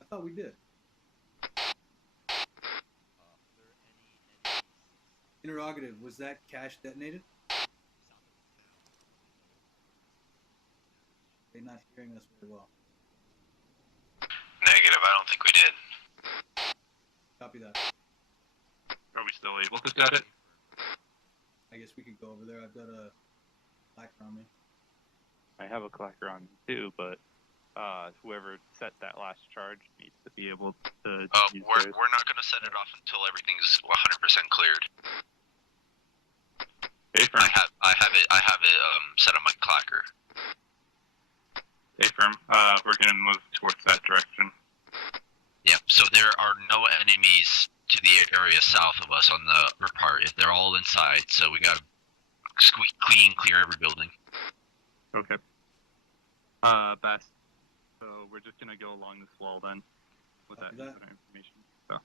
I thought we did. Interrogative, was that cache detonated? They're not hearing us very well. Negative, I don't think we did. Copy that. Are we still able to debt it? I guess we could go over there. I've got a clacker on me. I have a clacker on me too, but whoever set that last charge needs to be able to use theirs. We're not gonna set it off until everything's 100% cleared. Hey, firm. I have it set on my clacker. Hey, firm. We're gonna move towards that direction. Yeah, so there are no enemies to the area south of us on the upper part. They're all inside, so we gotta clear every building. Okay. Bass. So we're just gonna go along this wall then, with that Copy that. information. So,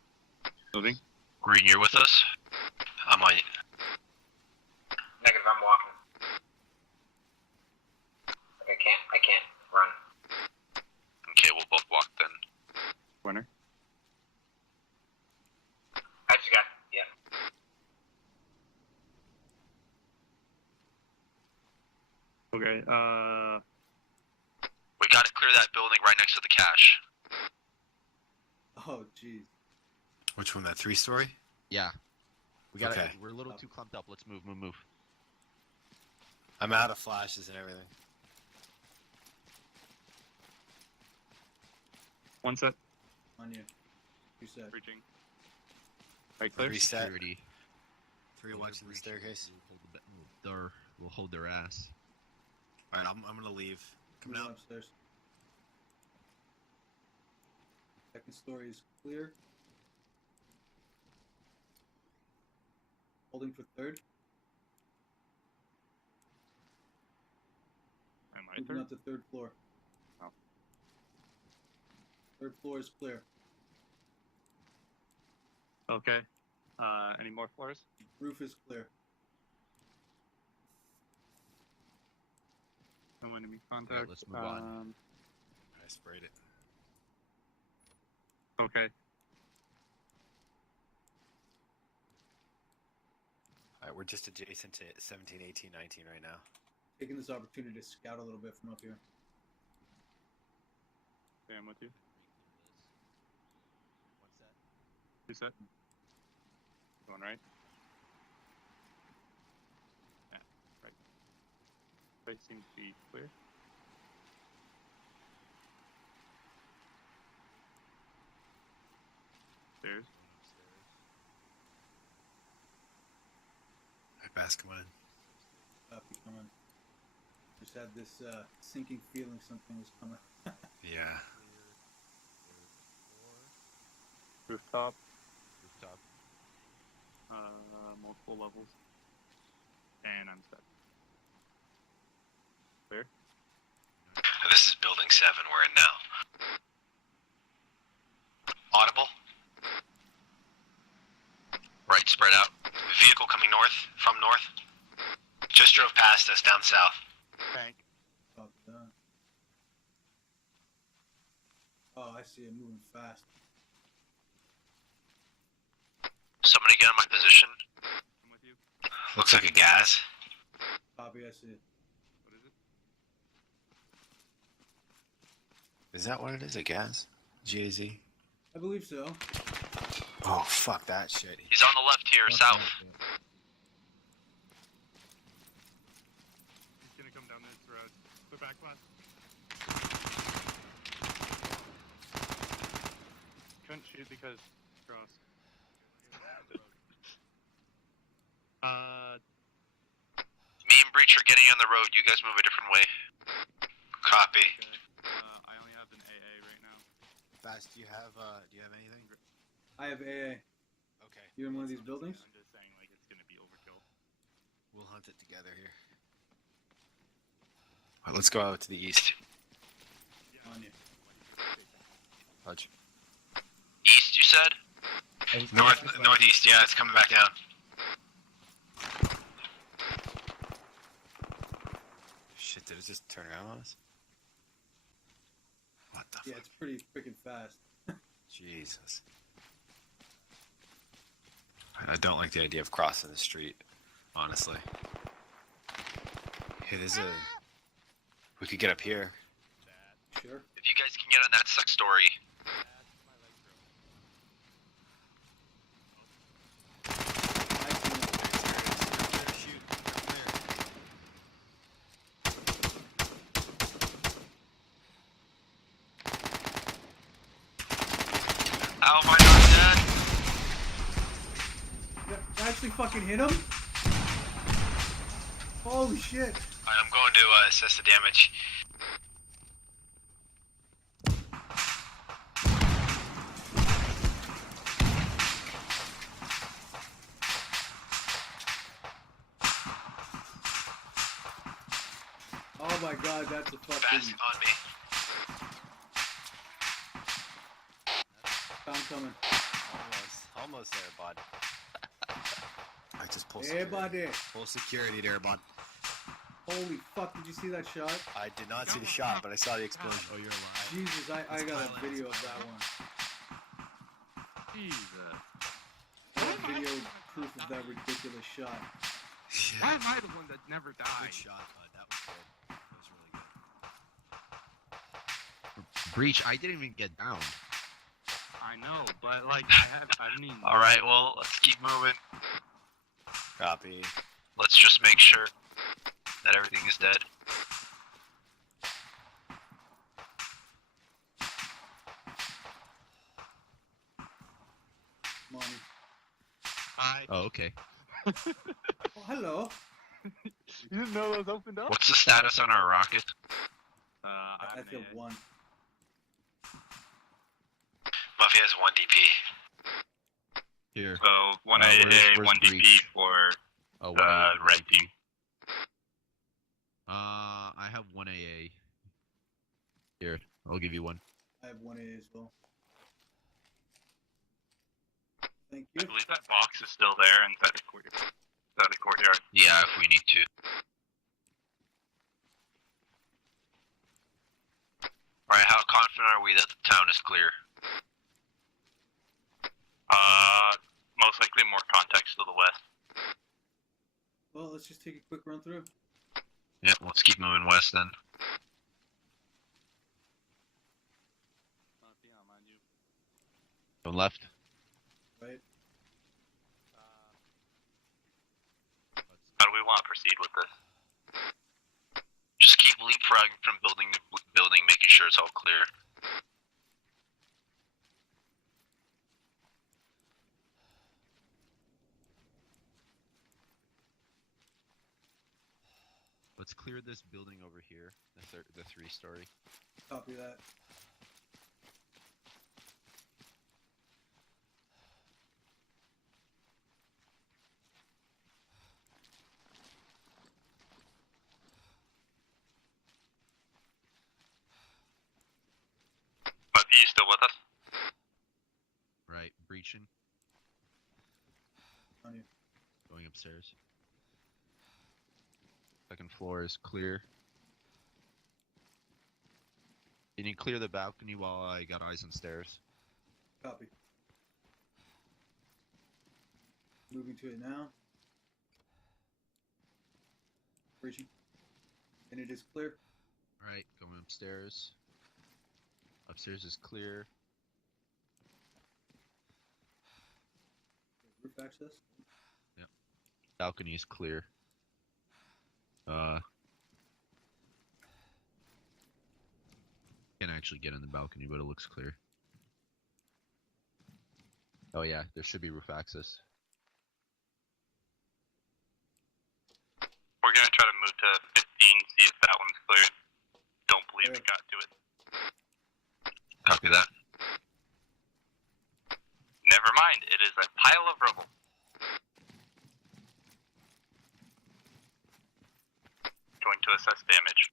moving. Green, you're with us? I'm on. Negative, I'm walking. I can't run. Okay, we'll both walk then. Winner. I just got, yeah. Okay, We gotta clear that building right next to the cache. Oh, jeez. Which one? That 3-story? Yeah. We got. Okay. We're a little too clumped up. Let's move. I'm out of flashes and everything. one set. On you. You said. Breaching. Right clear. Reset. Security. 3 watching the staircase. We'll hold their ass. Alright, I'm gonna leave. Coming Moving out. upstairs. Second story is clear. Holding for third. Am I Moving third? up to third floor. Oh. Third floor is clear. Okay. Any more floors? Roof is clear. No enemy contact. Alright, let's move on. I sprayed it. Okay. Alright, we're just adjacent to 17, 18, 19 right now. Taking this opportunity to scout a little bit from up here. Okay, I'm with you. What's that? Two set. Going right. Yeah, right. Right seems to be clear. Stairs. Alright, Bass, come on in. Copy, coming. Just had this sinking feeling something was coming. Yeah. Rooftop. Rooftop. Multiple levels. And I'm set. Clear? This is building 7 we're in now. Audible? Right, spread out. Vehicle coming north, from north. Just drove past us down south. Tank. Copy that. Oh, I see it moving fast. Somebody get on my position. I'm with you. Looks like a gas. Copy, I see it. What is it? Is that what it is? A gas? GAZ? I believe so. Oh, fuck that shit. He's on the left here, south. He's gonna come down this road. Clear back, class. Couldn't shoot because cross. Me and Breach are getting on the road. You guys move a different way. Copy. Okay. I only have an AA right now. Fast, do you have anything? I have AA. Okay. You in one of these buildings? I'm just saying, like, it's gonna be overkill. We'll hunt it together here. All right, let's go out to the east. On you. Hutch. East, you said? Northeast, yeah, it's coming back down. Shit, did it just turn around on us? What the Yeah, fuck? it's pretty freaking fast. Jesus. I don't like the idea of crossing the street, honestly. Hey, there's a... We could get up here. Sure. If you guys can get on that second story. I see it. Shoot. How am I not dead? Yeah, actually fucking hit him? Holy shit. Alright, I'm going to assess the damage. Oh my god, that's a Fast fucking... on me. I'm coming. Almost there, bud. I just pulled Hey, security. buddy. Full security there, bud. Holy fuck, did you see that shot? I did not see the shot, but I saw the explosion. Oh, you're alive. Jesus, I got a video of that one. Jesus. I got video proof of that ridiculous shot. Why am I the one that never Good died? shot, bud. That was good. That was really good. Breach, I didn't even get down. I know, but like, I mean. Alright, well, let's keep moving. Copy. Let's just make sure that everything is dead. Money. Hi. Oh, okay. Oh, hello. You didn't know those opened up? What's the status on our rocket? I I have feel an AA. one. Muffy has 1 DP. Here. So, 1 AA, where's 1 DP Breach? for Oh, red team. I have 1 AA. Here, I'll give you one. I have one AA as well. Thank I you. believe that box is still there inside the courtyard. Yeah, if we need to. Alright, how confident are we that the town is clear? Most likely more context to the west. Well, let's just take a quick run through. Yeah, let's keep moving west then. Going left. Right? How do we want to proceed with this? Just keep leapfrogging from building to building, making sure it's all clear. Let's clear this building over here, the 3-story. Copy that. But are you still with us? Right, breaching. On you. Going upstairs. Second floor is clear. Can you clear the balcony while I got eyes on stairs? Copy. Moving to it now. Reaching. And it is clear. Alright, going upstairs. Upstairs is clear. Roof access. Yep. Balcony is clear. Can't actually get in the balcony, but it looks clear. Oh yeah, there should be roof access. We're gonna try to move to 15, see if that one's cleared. Don't believe we got to it. Copy that. Never mind, it is a pile of rubble. Going to assess damage.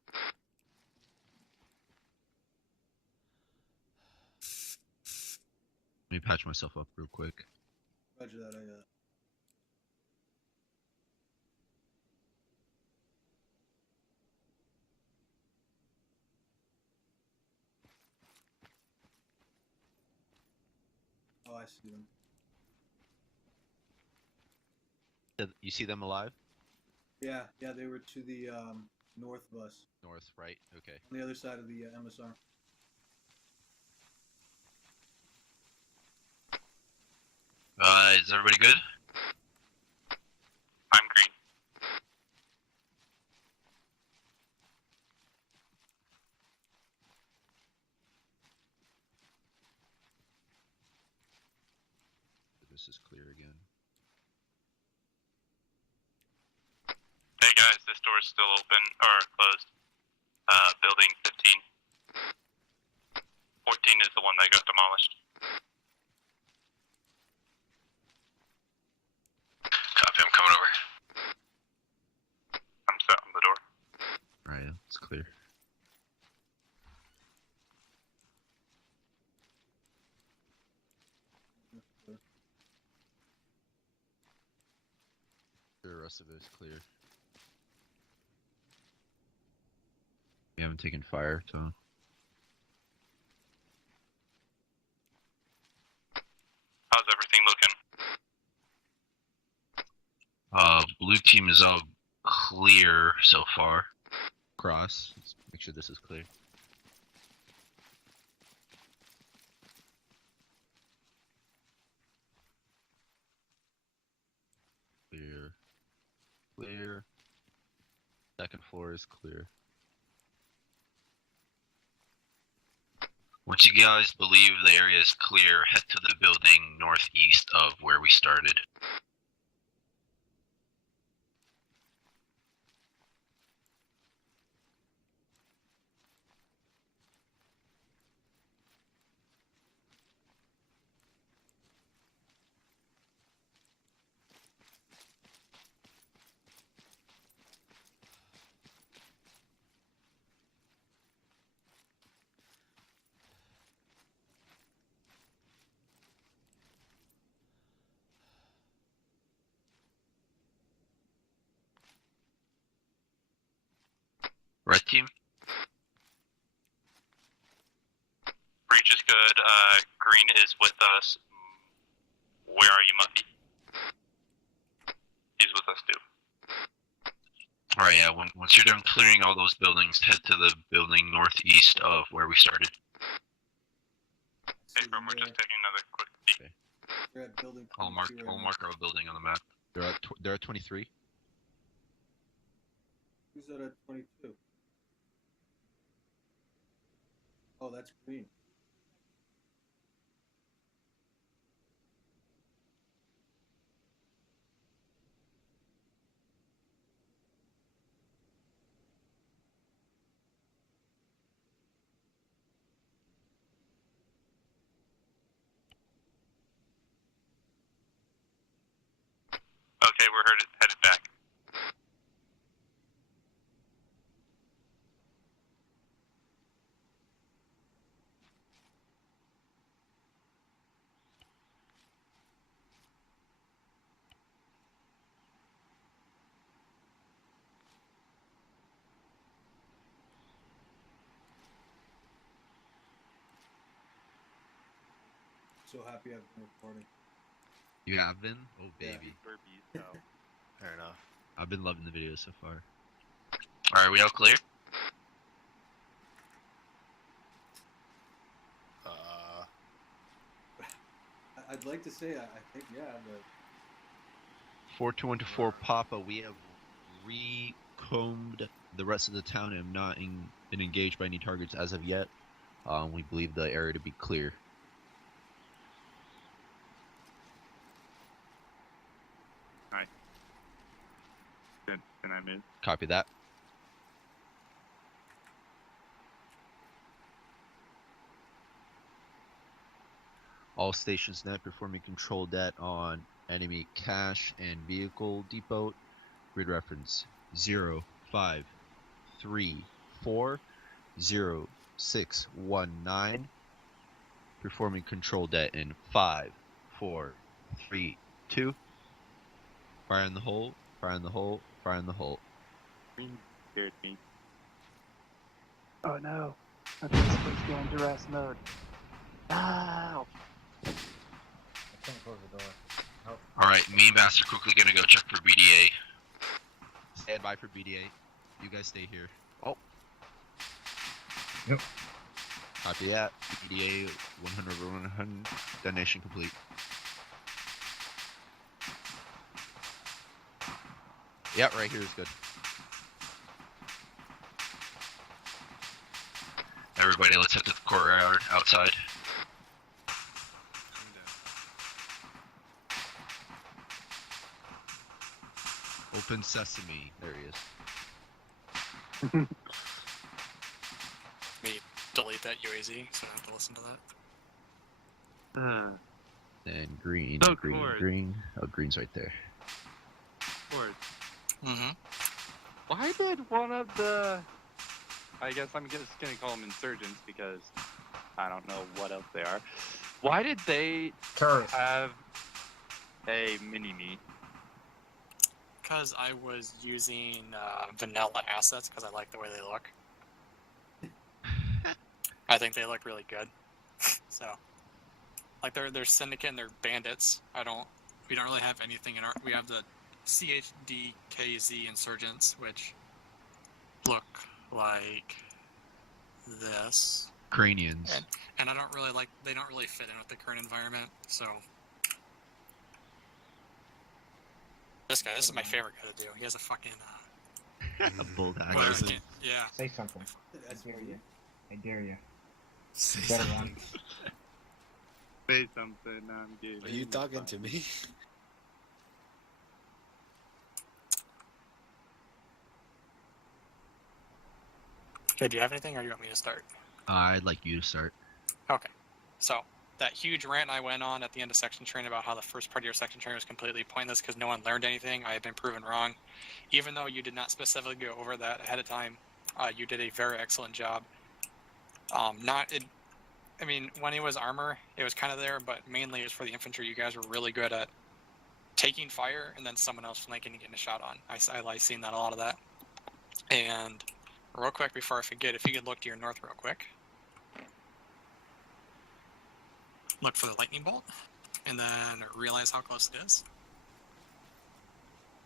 Let me patch myself up real quick. Roger that, I Oh, I see them. You see them alive? Yeah, they were to the north of us, North, right? Okay. on the other side of the MSR. Is everybody good? I'm green. This is clear again. Hey guys, this door is still open, or closed. Building 15. 14 is the one that got demolished. Copy, I'm coming over. I'm set on the door. Alright, it's clear. The rest of it is clear. We haven't taken fire, so. How's everything looking? Blue team is all clear so far. Cross. Let's make sure this is clear. Clear. Clear. Second floor is clear. Once you guys believe the area is clear, head to the building northeast of where we started. Red team? Breach is good. Green is with us. Where are you, Muffy? He's with us too. Alright, yeah, once you're done clearing all those buildings, head to the building northeast of where we started. Hey, From, we're just taking another quick peek. We're at building I'll 22 right now. mark our building on the map. They're at 23. Who's that at 22? Oh, that's green. Okay, we're headed back. so happy I've been recording. You have been? Oh, Yeah. baby. Burpees, so. Fair enough. I've been loving the video so far. Alright, we all clear? I'd like to say I think yeah, but 4214 Papa, we have recombed the rest of the town and have not been engaged by any targets as of yet. We believe the area to be clear. Hi. Can I move? Copy that. All stations net performing control det on enemy cache and vehicle depot. Grid reference 05340619. Performing control det in 5, 4, 3, 2. Fire in the hole, fire in the hole, fire in the hole. Green scared me. Oh no. I think this place going duress mode. Ow! I can't close the door. Oh. Alright, me and Bass are quickly gonna go check for BDA. Stand by for BDA. You guys stay here. Oh. Yep. Copy that. BDA 100/100. Detonation complete. Yeah, right here is good. Everybody, let's hit the courtyard outside. Open sesame. There he is. Me delete that UAZ so I don't have to listen to that. And green, Oh, green, Cord. green. Oh, green's right there. Cord. Mm-hmm. Why did one of the... I guess I'm just gonna call them insurgents because I don't know what else they are. Why did they Terrorists. have a mini-me? Because I was using vanilla assets because I like the way they look. I think they look really good. So, like they're syndicate and they're bandits. We don't really have anything in our. We have the CHDKZ insurgents, which look like this. Cranians. And I don't really like. They don't really fit in with the current environment. So. This guy, this is my favorite guy to do. He has a fucking A bull dagger. whatever, yeah. Say something. I that's dare funny. you. I dare you. Say Better something. run. Say something, I'm getting... Are you talking to me? Okay, do you have anything, or you want me to start? I'd like you to start. Okay, so that huge rant I went on at the end of section training about how the first part of your section training was completely pointless because no one learned anything, I have been proven wrong. Even though you did not specifically go over that ahead of time, you did a very excellent job. I mean, when it was armor, it was kind of there, but mainly it was for the infantry. You guys were really good at taking fire and then someone else flanking and getting a shot on. I like seeing that, a lot of that. And real quick before I forget, if you could look to your north real quick. Look for the lightning bolt, and then realize how close it is.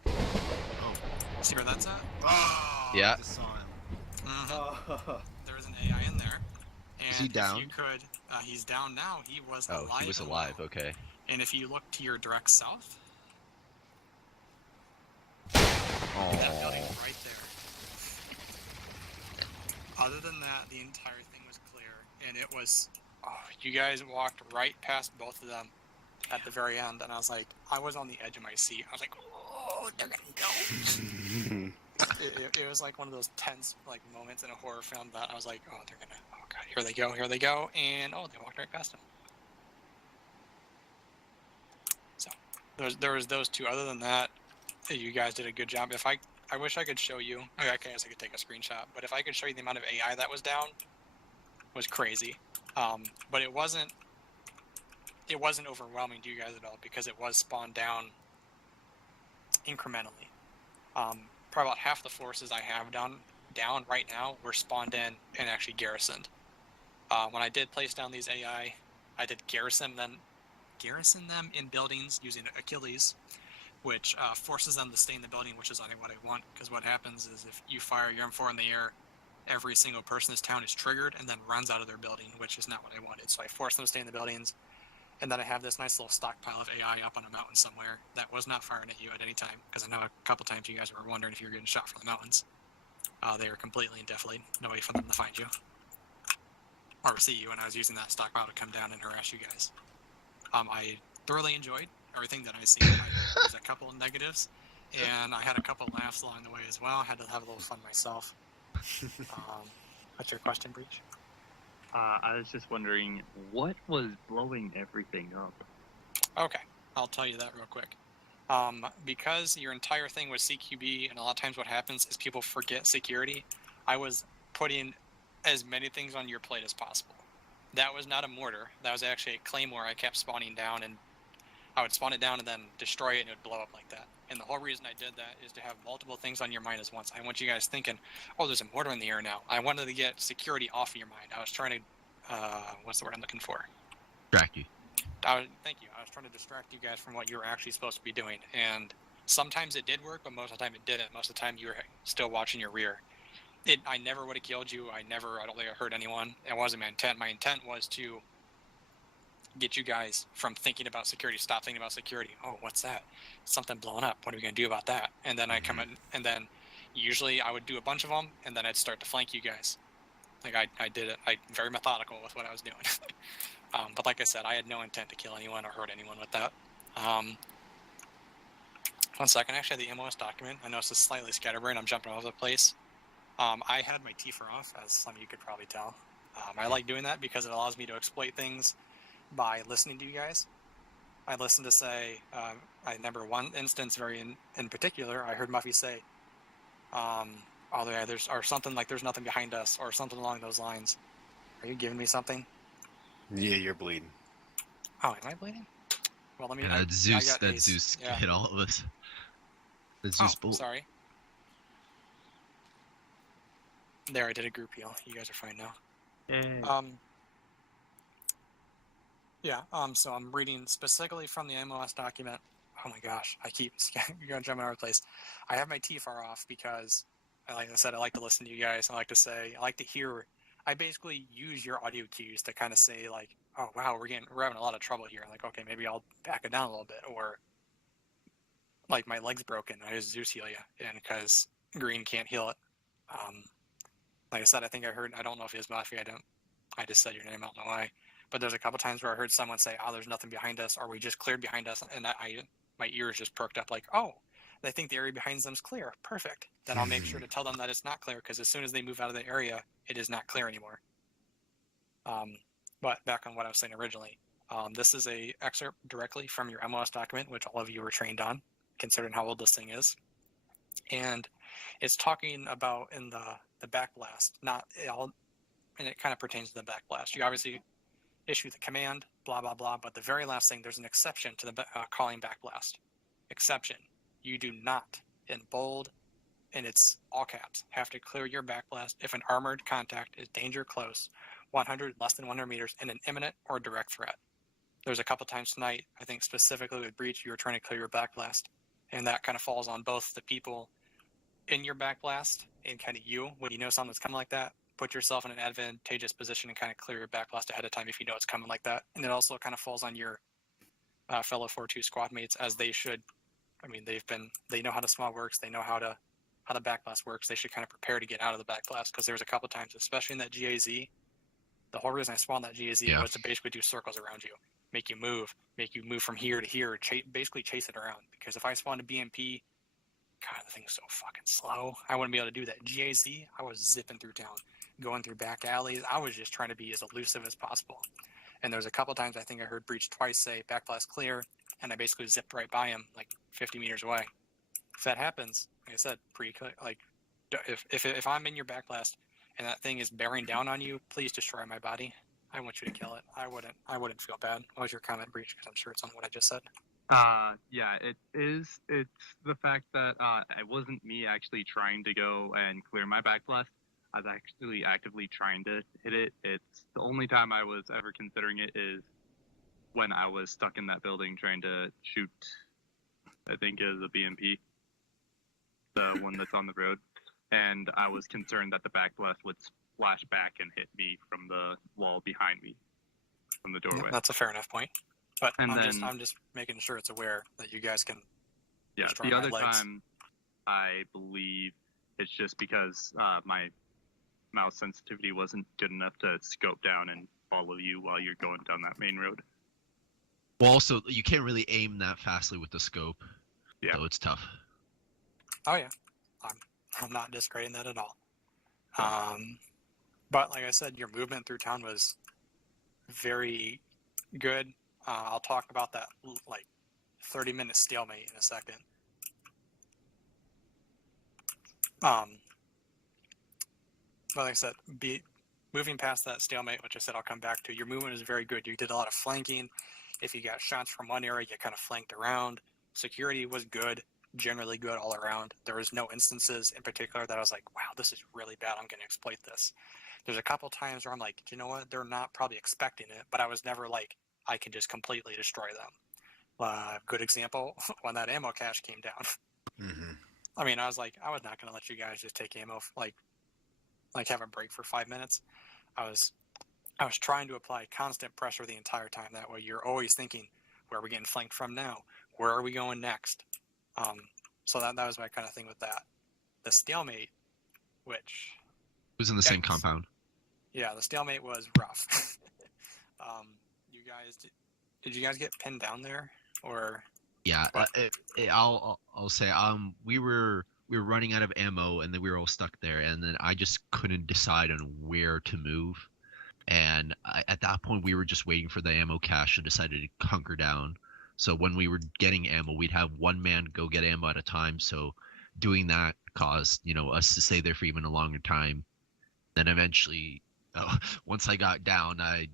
Oh. See where that's at? Oh! Yeah. I just saw him. Oh, There is an AI in there. And Is he down? If you could, he's down now. He was Oh, alive. he was and alive. well. Okay. And if you look to your direct south, Oh. that building right there. Other than that, the entire thing was clear, and it was. Oh, you guys walked right past both of them at the very end, and I was like, I was on the edge of my seat. I was like, oh, they're gonna go. It was like one of those tense like moments in a horror film that I was like, oh, they're gonna, oh god, here they go, and oh, they walked right past him. So there was those two. Other than that, you guys did a good job. If I wish I could show you. I guess I could take a screenshot, but if I could show you the amount of AI that was down, was crazy. But it wasn't overwhelming to you guys at all because it was spawned down incrementally. Probably about half the forces I have down right now were spawned in and actually garrisoned. When I did place down these AI, I did garrison, then garrison them in buildings using Achilles, which forces them to stay in the building, which is only what I want, because what happens is if you fire your M4 in the air, every single person in this town is triggered and then runs out of their building, which is not what I wanted. So I force them to stay in the buildings, and then I have this nice little stockpile of AI up on a mountain somewhere that was not firing at you at any time, because I know a couple times you guys were wondering if you were getting shot from the mountains. They were completely indeflated. No way for them to find you or see you, and I was using that stockpile to come down and harass you guys. I thoroughly enjoyed everything that I see. There's a couple of negatives, and I had a couple laughs along the way as well. I had to have a little fun myself. What's your question, Breach? I was just wondering, what was blowing everything up? Okay, I'll tell you that real quick. Because your entire thing was CQB, and a lot of times what happens is people forget security, I was putting as many things on your plate as possible. That was not a mortar. That was actually a claymore I kept spawning down, and I would spawn it down and then destroy it, and it would blow up like that. And the whole reason I did that is to have multiple things on your mind at once. I want you guys thinking, oh, there's a mortar in the air now. I wanted to get security off of your mind. I was trying to, what's the word I'm looking for? Distract you. Thank you. I was trying to distract you guys from what you were actually supposed to be doing. And sometimes it did work, but most of the time it didn't. Most of the time you were still watching your rear. I never would have killed you. I don't think I hurt anyone. It wasn't my intent. My intent was to get you guys from thinking about security. Stop thinking about security. Oh, what's that? Something blowing up. What are we going to do about that? And then I come in, and then usually I would do a bunch of them, and then I'd start to flank you guys. Like I did it. Very methodical with what I was doing. But like I said, I had no intent to kill anyone or hurt anyone with that. 1 second. I actually had the MOS document. I know it's slightly scatterbrained. I'm jumping all over the place. I had my Tifa off, as some of you could probably tell. I like doing that because it allows me to exploit things by listening to you guys. I listened to say, I remember one instance very in particular, I heard Muffy say, or something like there's nothing behind us, or something along those lines. Are you giving me something? Yeah, you're bleeding. Oh, am I bleeding? Well, let me. Yeah, Zeus Yeah. hit all of us. The Zeus bolt. Sorry. There, I did a group heal. You guys are fine now. Yeah, so I'm reading specifically from the MOS document. Oh my gosh, I keep jumping all over the place. I have my TFR off because, like I said, I like to listen to you guys. I like to hear. I basically use your audio cues to kind of say like, oh wow, we're having a lot of trouble here. Like, okay, maybe I'll back it down a little bit, or like my leg's broken. I just Zeus heal you, and because Green can't heal it. Like I said, I think I heard. I don't know if it was Muffy. I just said your name. I don't know why. But there's a couple times where I heard someone say, "Oh, there's nothing behind us," or "We just cleared behind us," and my ears just perked up, like, "Oh, they think the area behind them's clear. Perfect." Then I'll make sure to tell them that it's not clear, because as soon as they move out of the area, it is not clear anymore. But back on what I was saying originally, this is a excerpt directly from your MOS document, which all of you were trained on, considering how old this thing is, and it's talking about in the backblast, and it kind of pertains to the backblast. You obviously issue the command, blah, blah, blah, but the very last thing, there's an exception to the calling backblast. Exception. You do not, in bold, and it's all caps, have to clear your backblast if an armored contact is danger close, 100, less than 100 meters, and an imminent or direct threat. There's a couple times tonight, I think specifically with Breach, you were trying to clear your backblast, and that kind of falls on both the people in your backblast and kind of you. When you know something's coming like that, put yourself in an advantageous position and kind of clear your backblast ahead of time if you know it's coming like that. And it also kind of falls on your fellow 4-2 squad mates, as they should. I mean, they know how the SMAW works. They know how the backblast works. They should kind of prepare to get out of the backblast, because there was a couple times, especially in that GAZ, the whole reason I spawned that GAZ was to basically do circles around you, make you move from here to here, basically chase it around. Because if I spawned a BMP, God, the thing's so fucking slow. I wouldn't be able to do that. GAZ, I was zipping through town, going through back alleys. I was just trying to be as elusive as possible. And there was a couple times I think I heard Breach twice say backblast clear, and I basically zipped right by him, like 50 meters away. If that happens, like I said, if I'm in your backblast and that thing is bearing down on you, please destroy my body. I want you to kill it. I wouldn't feel bad. What was your comment, Breach? Because I'm sure it's on what I just said. Yeah, it is. It's the fact that it wasn't me actually trying to go and clear my backblast. I was actually actively trying to hit it. It's the only time I was ever considering it is when I was stuck in that building trying to shoot, I think it was a BMP, the one that's on the road, and I was concerned that the back blast would splash back and hit me from the wall behind me, from the doorway. That's a fair enough point. But And I'm just making sure it's aware that you guys can. Yeah, destroy the my other legs. time, I believe it's just because my mouse sensitivity wasn't good enough to scope down and follow you while you're going down that main road. Well, also, you can't really aim that fastly with the scope. Yeah. So it's tough. Oh yeah, I'm not discrediting that at all. But like I said, your movement through town was very good. I'll talk about that 30-minute stalemate in a second. But like I said, moving past that stalemate, which I said I'll come back to, your movement was very good. You did a lot of flanking. If you got shots from one area, you kind of flanked around. Security was good, generally good all around. There was no instances in particular that I was like, wow, this is really bad. I'm going to exploit this. There's a couple times where I'm like, you know what? They're not probably expecting it, but I was never like, I can just completely destroy them. Good example, when that ammo cache came down. Mm-hmm. I mean, I was like, I was not going to let you guys just take ammo, like have a break for 5 minutes. I was trying to apply constant pressure the entire time. That way you're always thinking, where are we getting flanked from now? Where are we going next? So that was my kind of thing with that. The stalemate, which... It was in the same compound. Yeah, the stalemate was rough. You guys, did you guys get pinned down there? Or... Yeah, I'll say we were running out of ammo, and then we were all stuck there, and then I just couldn't decide on where to move. And at that point, we were just waiting for the ammo cache and decided to hunker down. So when we were getting ammo, we'd have one man go get ammo at a time. So doing that caused, us to stay there for even a longer time. Then eventually, once I got down, I,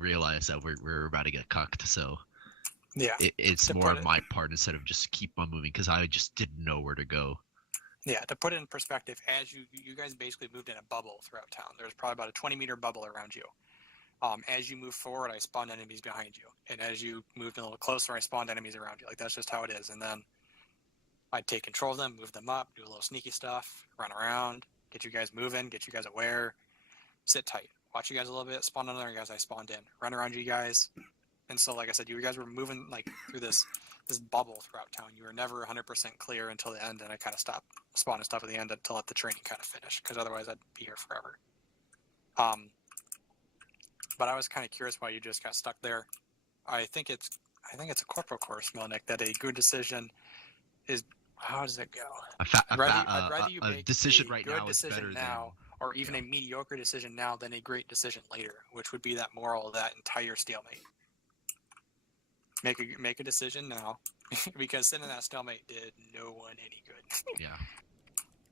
realized that we're about to get cucked. So yeah, it's more on my part instead of just keep on moving because I just didn't know where to go. Yeah, to put it in perspective, as you guys basically moved in a bubble throughout town. There's probably about a 20-meter bubble around you. As you move forward, I spawned enemies behind you. And as you moved a little closer, I spawned enemies around you. Like, that's just how it is. And then I'd take control of them, move them up, do a little sneaky stuff, run around, get you guys moving, get you guys aware, sit tight. Watch you guys a little bit, spawn another guys I spawned in, run around you guys. And so, like I said, you guys were moving, through this bubble throughout town. You were never 100% clear until the end, and I kind of stopped spawning stuff at the end to let the training kind of finish, because otherwise I'd be here forever. But I was kind of curious why you just got stuck there. I think it's a corporal course, Melnick, that a good decision is, how does it go? I'd rather you make decision a right good now decision is better now, or even a mediocre decision now than a great decision later, which would be that moral of that entire stalemate. Make a decision now, because sitting in that stalemate did no one any good. Yeah.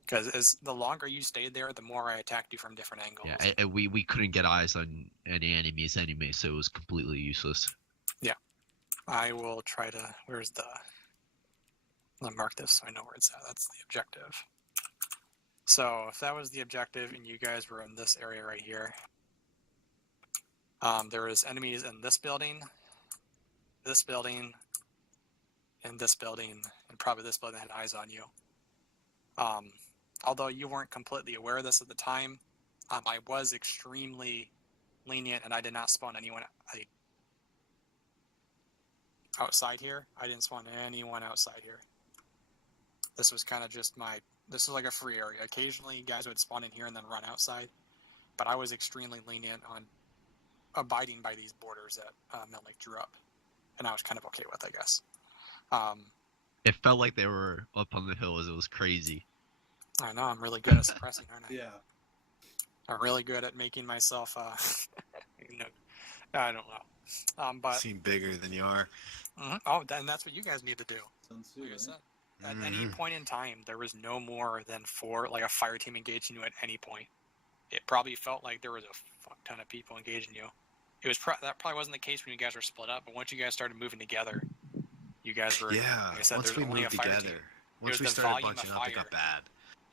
Because the longer you stayed there, the more I attacked you from different angles. Yeah, and we couldn't get eyes on any enemies anyway, so it was completely useless. Yeah. I will try to... Where's the... Let me mark this so I know where it's at. That's the objective. So, if that was the objective, and you guys were in this area right here, there was enemies in this building, and this building, and probably this building had eyes on you. Although you weren't completely aware of this at the time, I was extremely lenient, and I did not spawn anyone outside here. I didn't spawn anyone outside here. This was kind of just this was like a free area. Occasionally, guys would spawn in here and then run outside, but I was extremely lenient on abiding by these borders that Melnick drew up, and I was kind of okay with, I guess. It felt like they were up on the hills. It was crazy. I know, I'm really good at suppressing, aren't I? Yeah. I'm really good at making myself, I don't know. But seem bigger than you are. Oh, and that's what you guys need to do. Sounds Like I good, said, right? at any point in time, there was no more than 4, a fire team engaging you at any point. It probably felt like there was a fuck ton of people engaging you. It was that probably wasn't the case when you guys were split up, but once you guys started moving together, you guys were. Yeah. Like I said, once there's we only moved a fire together, team. once we started bunching up, it got bad.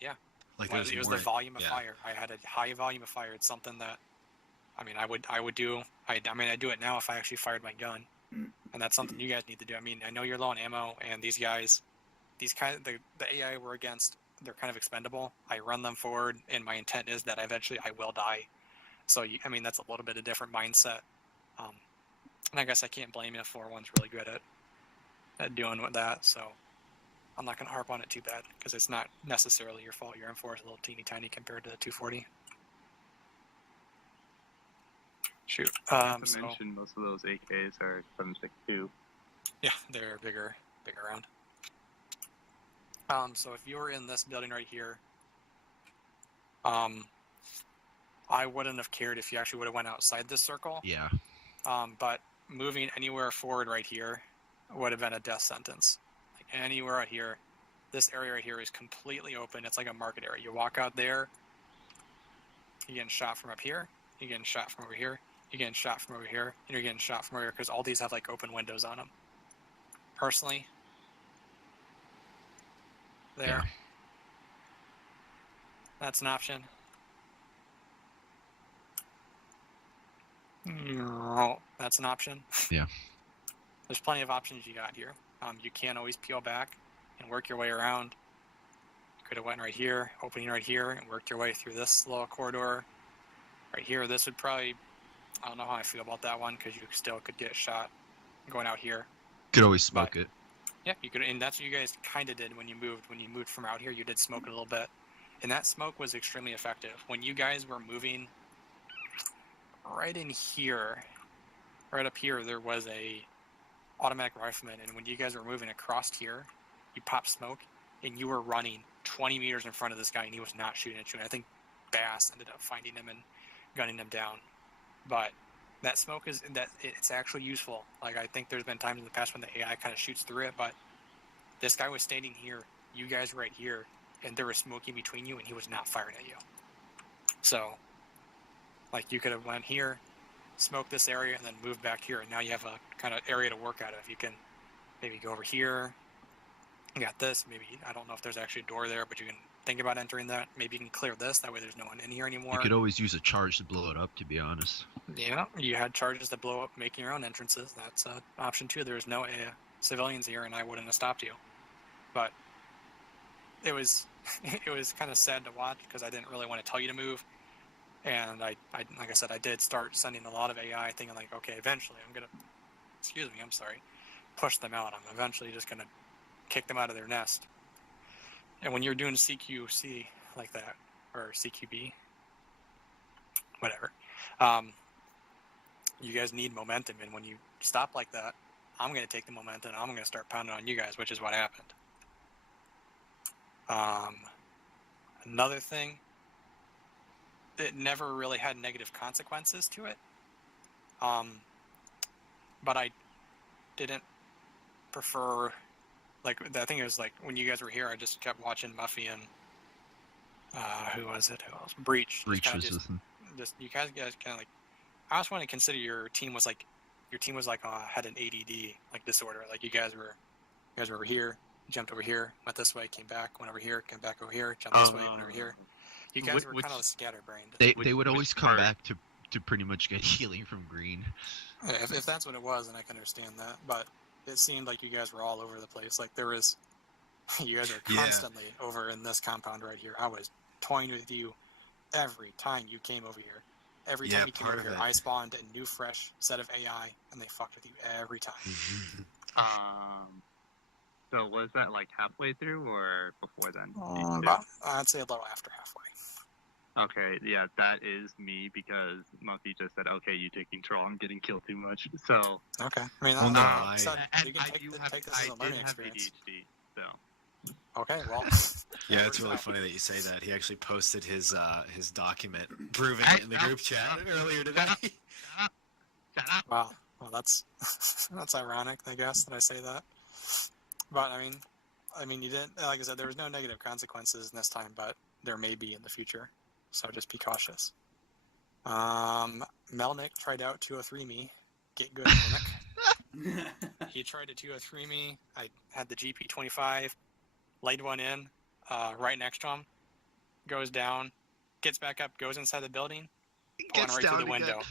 Yeah. Like it was the volume of fire. I had a high volume of fire. It's something that I mean, I'd do it now if I actually fired my gun, and that's something you guys need to do. I mean, I know you're low on ammo, and these guys, the AI we're against, they're kind of expendable. I run them forward, and my intent is that eventually I will die. So, I mean, that's a little bit of different mindset. And I guess I can't blame you if 4-1's really good at doing with that, so I'm not going to harp on it too bad, because it's not necessarily your fault. Your M4 is a little teeny tiny compared to the 240. Shoot. Not to mention, most of those AKs are 7.62. Yeah, they're bigger round. So if you were in this building right here, I wouldn't have cared if you actually would have went outside this circle. Yeah. But moving anywhere forward right here would have been a death sentence. Like anywhere out here, this area right here is completely open. It's like a market area. You walk out there, you're getting shot from up here, you're getting shot from over here, you're getting shot from over here, and you're getting shot from over here, because all these have like open windows on them. Personally, there. Yeah. That's an option. No, that's an option. Yeah. There's plenty of options you got here. You can always peel back and work your way around. You could have went right here, opening right here, and worked your way through this little corridor. Right here, this would probably, I don't know how I feel about that one, because you still could get shot going out here. Could always smoke it. Yeah, you could, and that's what you guys kind of did when you moved. When you moved from out here, you did smoke it a little bit, and that smoke was extremely effective. When you guys were moving right in here, right up here, there was a automatic rifleman, and when you guys were moving across here, you popped smoke, and you were running 20 meters in front of this guy, and he was not shooting at you. And I think Bass ended up finding him and gunning him down. But that smoke it's actually useful. Like, I think there's been times in the past when the AI kind of shoots through it, but this guy was standing here, you guys were right here, and there was smoke in between you, and he was not firing at you. So, like, you could have went here, smoked this area, and then moved back here, and now you have a kind of area to work out of. You can maybe go over here. You got this. Maybe, I don't know if there's actually a door there, but you can think about entering that. Maybe you can clear this. That way there's no one in here anymore. You could always use a charge to blow it up, to be honest. Yeah, you had charges that blow up, making your own entrances. That's an option too. There's no civilians here, and I wouldn't have stopped you. But it was kind of sad to watch, because I didn't really want to tell you to move. And I like I said, I did start sending a lot of AI, thinking like, okay, eventually I'm gonna, push them out. I'm eventually just gonna kick them out of their nest. And when you're doing CQC like that, or CQB, whatever, you guys need momentum. And when you stop like that, I'm gonna take the momentum and I'm gonna start pounding on you guys, which is what happened. Another thing, it never really had negative consequences to it. But I didn't prefer, like, I think it was like when you guys were here, I just kept watching Muffy and who was it? Who else? Breach. Breach was with him. Just you guys kind of like, I just want to consider your team was like had an ADD like disorder. Like you guys were over here, jumped over here, went this way, came back, went over here, came back over here, jumped this way, went over here. You guys were kind of scatterbrained. They would always come back to pretty much get healing from green. If that's what it was, then I can understand that. But it seemed like you guys were all over the place. Like there was, you guys are constantly over in this compound right here. I was toying with you every time you came over here. Every time you came over here, I spawned a new, fresh set of AI, and they fucked with you every time. So was that like halfway through or before then? I'd say a little after halfway. Okay, yeah, that is me, because Muffy just said, "Okay, you take control. I'm getting killed too much." So okay, I mean, I take this as a learning experience. ADHD, so. Okay, well. Yeah, it's really funny that you say that. He actually posted his document proving it in the group chat earlier today. Wow, well that's that's ironic, I guess, that I say that. But I mean, you didn't. Like I said, there was no negative consequences in this time, but there may be in the future. So just be cautious. Melnick tried out 203 me. Get good, Melnick. He tried to 203 me. I had the GP25, laid one in, right next to him. Goes down, gets back up, goes inside the building, Put one Gets right through down the again. window.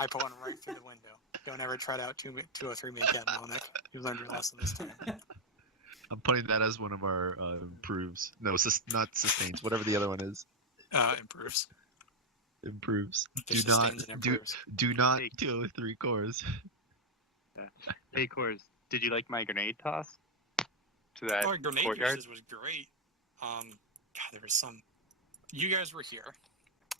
I put one right through the window. Don't ever try to out 203 me again, Melnick. You learned your lesson this time. I'm putting that as one of our improves. No, not sustains. Whatever the other one is. Improves. Improves. Just sustains and improves. Do not 203 cores. Yeah. Hey, Cores, did you like my grenade toss to that Grenade courtyard? uses was great. God, there was some. You guys were here.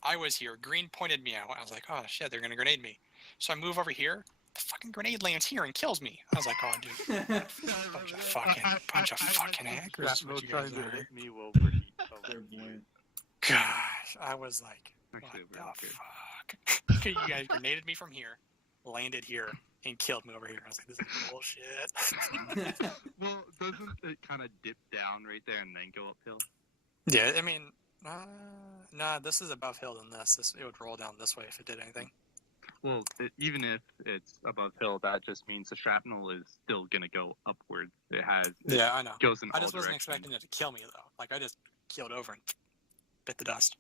I was here. Green pointed me out. I was like, oh shit, they're gonna grenade me. So I move over here. The fucking grenade lands here and kills me. I was like, oh dude, bunch of fucking hackers. What you guys are. Hit me will overheat. Gosh, I was like, Actually, what the fuck? You guys grenaded me from here, landed here, and killed me over here. I was like, this is bullshit. Well, doesn't it kind of dip down right there and then go uphill? Yeah, I mean, nah, this is above hill than this. It would roll down this way if it did anything. Well, even if it's above hill, that just means the shrapnel is still gonna go upwards. Yeah, I know. Goes in I all just wasn't directions. expecting it to kill me though. Like I just keeled over and bit the dust.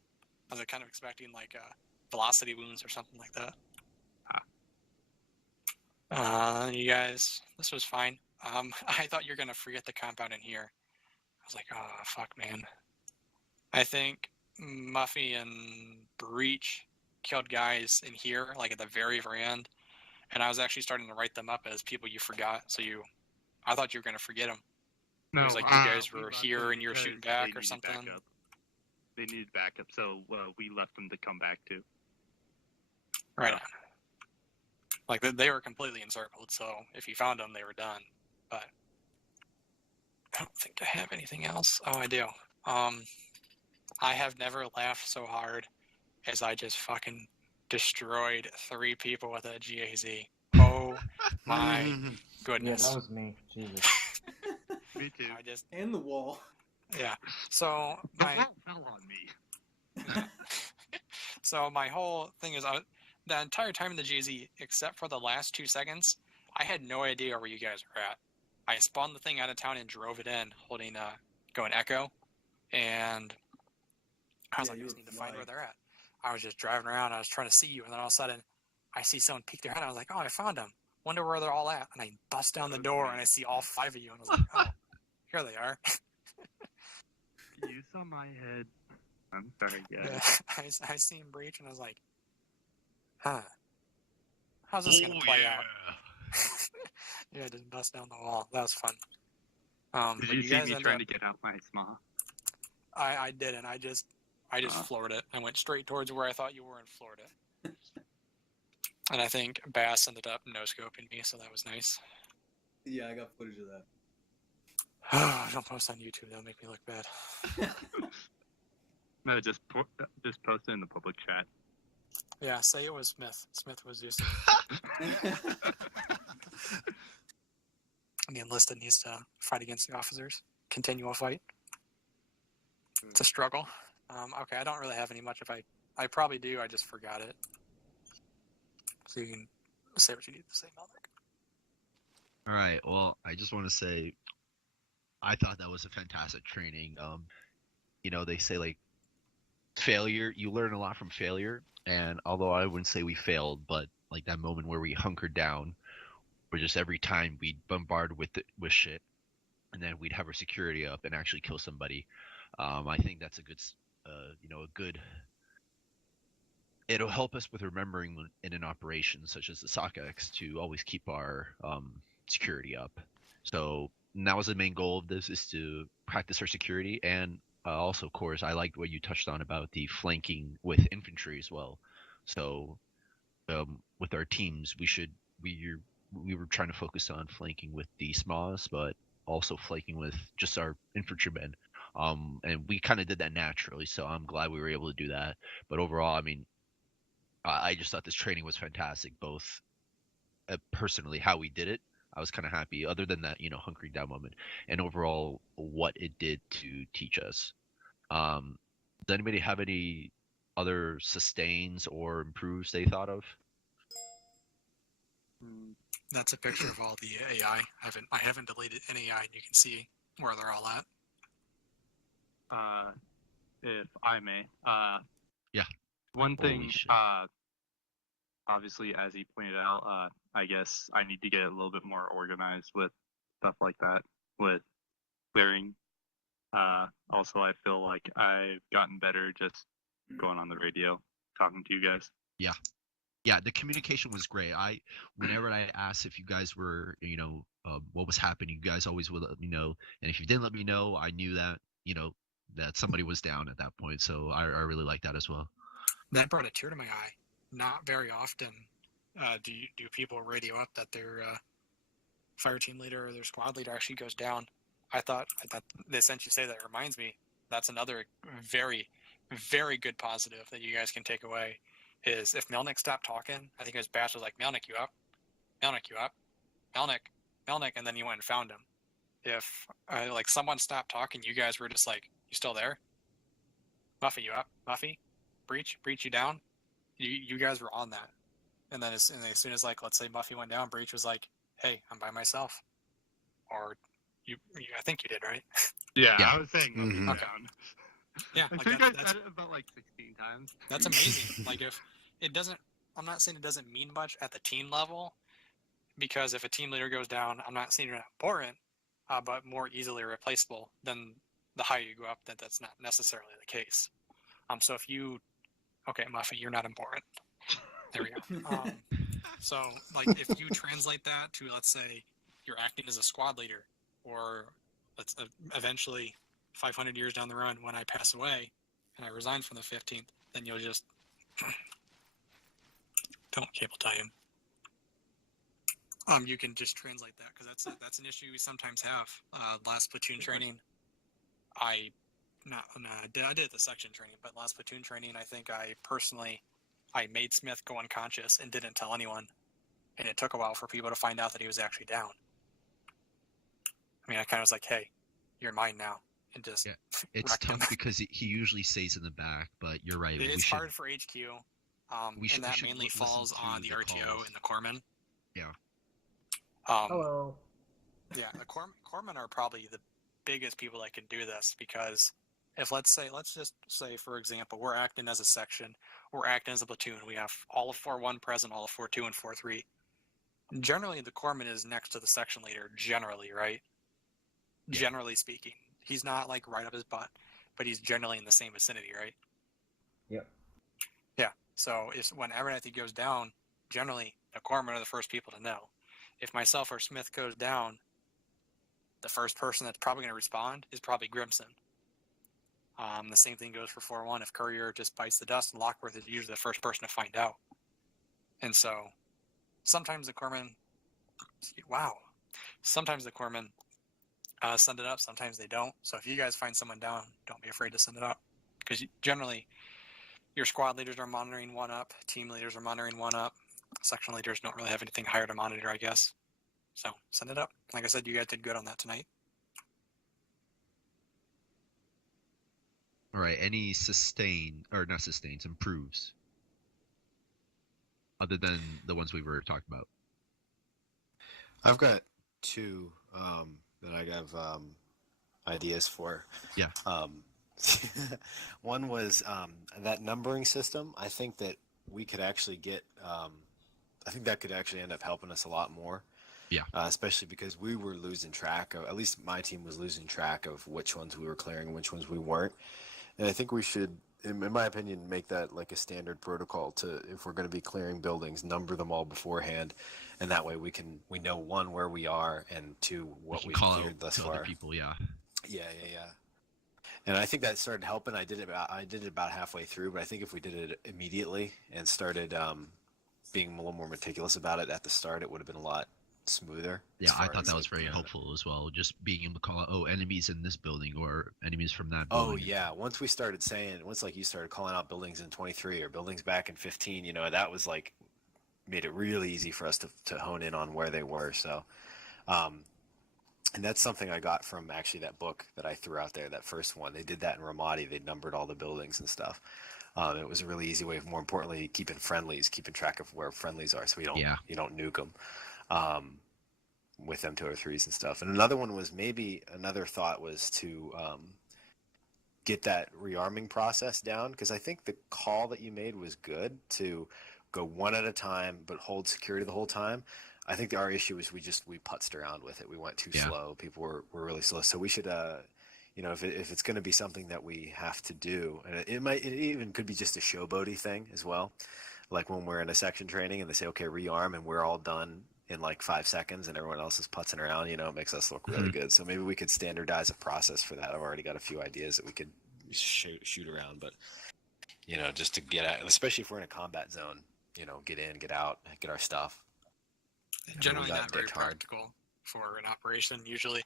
I was kind of expecting like velocity wounds or something like that. You guys, this was fine. I thought you were gonna forget the compound in here. I was like, oh fuck, man. I think Muffy and Breach killed guys in here, like at the very, very end, and I was actually starting to write them up as people you forgot. So I thought you were gonna forget them. No, it was like you guys were here and you were shooting back or something. Backup. They needed backup, so we left them to come back to. Right on. Like they were completely encircled, so if you found them, they were done. But I don't think I have anything else. Oh, I do. I have never laughed so hard as I just fucking destroyed 3 people with a GAZ. Oh my goodness. Yeah, that was me. Jesus. Me too. And the wall. Yeah. So the wall fell on me. So my whole thing is, the entire time in the GZ, except for the last 2 seconds, I had no idea where you guys were at. I spawned the thing out of town and drove it in, holding going Echo, and I was like, I just need to find where they're at. I was just driving around, I was trying to see you, and then all of a sudden, I see someone peek their head, I was like, oh, I found them. Wonder where they're all at. And I bust down the door, and I see all 5 of you, and I was like, oh, here they are. You saw my head. I'm sorry, guys. Yeah, I see him breach, and I was like, huh. How's this going to play out? Yeah, just bust down the wall. That was fun. Did you see me trying to get out my sma? I didn't. I just floored it. I went straight towards where I thought you were and floored it. And I think Bass ended up no-scoping me, so that was nice. Yeah, I got footage of that. Don't post on YouTube. That'll make me look bad. No, just post it in the public chat. Yeah, say it was Smith. Smith was just... The enlisted needs to fight against the officers. Continual fight. It's a struggle. Okay, I don't really have any much. If I probably do, I just forgot it. So you can say what you need to say, Melnick. All right. Well, I just want to say, I thought that was a fantastic training. They say like failure. You learn a lot from failure, and although I wouldn't say we failed, but like that moment where we hunkered down, where just every time we'd bombard with shit, and then we'd have our security up and actually kill somebody. I think that's a good, it'll help us with remembering in an operation such as the SOCX to always keep our security up. So that was the main goal of this, is to practice our security. And also, of course, I liked what you touched on about the flanking with infantry as well. So with our teams, we were trying to focus on flanking with the SMAs, but also flanking with just our infantrymen. And we kind of did that naturally, so I'm glad we were able to do that. But overall, I mean, I just thought this training was fantastic, both personally, how we did it. I was kind of happy, other than that, hunkering down moment, and overall what it did to teach us. Does anybody have any other sustains or improves they thought of? That's a picture of all the AI. I haven't deleted any AI, and you can see where they're all at. If I may. Yeah. One thing, Holy shit. obviously, as he pointed out, I guess I need to get a little bit more organized with stuff like that, with clearing. Also, I feel like I've gotten better just going on the radio, talking to you guys. Yeah, the communication was great. Whenever I asked if you guys were, what was happening, you guys always would let me know. And if you didn't let me know, I knew that, that somebody was down at that point. So I really like that as well. That brought a tear to my eye. Not very often do people radio up that their fire team leader or their squad leader actually goes down. I thought the sense you say that reminds me, that's another very, very good positive that you guys can take away. Is if Melnick stopped talking, I think his batch was like, Melnick, you up? Melnick, you up? Melnick, and then you went and found him. If like someone stopped talking, you guys were just like, you still there? Muffy, you up? Muffy? Breach, you down? You guys were on that. And then as soon as, like, let's say Muffy went down, Breach was like, hey, I'm by myself. Or I think you did, right? Yeah. I was saying Muffy Okay. down. Yeah, I like think I that's said it about like 16 times. That's amazing. Like, if it doesn't, I'm not saying it doesn't mean much at the team level, because if a team leader goes down, I'm not saying you're not important, but more easily replaceable than the higher you go up, that's not necessarily the case. So if you, okay, Muffy, you're not important. There we go. So, like, if you translate that to, let's say, you're acting as a squad leader, or let's eventually 500 years down the road when I pass away and I resign from the 15th, then you'll just don't cable tie him. You can just translate that, because that's an issue we sometimes have. Last platoon training, I did the section training, but last platoon training, I think I made Smith go unconscious and didn't tell anyone, and it took a while for people to find out that he was actually down. I mean, I kind of was like, hey, you're mine now. And just it's tough because he usually stays in the back, but you're right. It's hard for HQ, and that mainly falls on the RTO and the corpsman. Yeah. Hello. Yeah, the corpsmen are probably the biggest people that can do this, because if let's just say, for example, we're acting as a section, we're acting as a platoon, we have all of 4-1 present, all of 4-2 and 4-3. Generally, the corpsman is next to the section leader, generally, right? Yeah. Generally speaking. He's not, like, right up his butt, but he's generally in the same vicinity, right? Yep. Yeah, so whenever anything goes down, generally, the corpsmen are the first people to know. If myself or Smith goes down, the first person that's probably going to respond is probably Grimson. The same thing goes for 4-1. If Courier just bites the dust, Lockworth is usually the first person to find out. And so, sometimes the corpsmen send it up, sometimes they don't. So if you guys find someone down, don't be afraid to send it up. Because generally, your squad leaders are monitoring one up, team leaders are monitoring one up, section leaders don't really have anything higher to monitor, I guess. So send it up. Like I said, you guys did good on that tonight. All right, any improves? Other than the ones we were talking about. I've got two that I have ideas for. Yeah. One was that numbering system. I think that we could actually get. I think that could actually end up helping us a lot more. Yeah. Especially because we were losing track of. At least my team was losing track of which ones we were clearing and which ones we weren't. And I think we should, in my opinion, make that like a standard protocol to, if we're going to be clearing buildings, number them all beforehand, and that way we know, one, where we are, and two, what we've cleared thus far. Other people, yeah. Yeah. And I think that started helping. I did it about halfway through, but I think if we did it immediately and started being a little more meticulous about it at the start, it would have been a lot smoother. Yeah, I thought that was very helpful as well. Just being able to call out, enemies in this building or enemies from that building. Oh yeah, once you started calling out buildings in 23 or buildings back in 15, that was like made it really easy for us to hone in on where they were. So, and that's something I got from actually that book that I threw out there, that first one. They did that in Ramadi. They numbered all the buildings and stuff. It was a really easy way of, more importantly, keeping track of where friendlies are, so you don't nuke them. With M203s and stuff. And another one was, maybe another thought was to get that rearming process down, because I think the call that you made was good to go one at a time but hold security the whole time. I think our issue is we putzed around with it. We went too slow. People were really slow. So we should, if it's going to be something that we have to do, and it even could be just a showboaty thing as well. Like when we're in a section training and they say, okay, rearm, and we're all done in like 5 seconds and everyone else is putzing around, it makes us look really good. So maybe we could standardize a process for that. I've already got a few ideas that we could shoot around, but, just to get out, especially if we're in a combat zone, get in, get out, get our stuff. Generally not very practical for an operation, usually.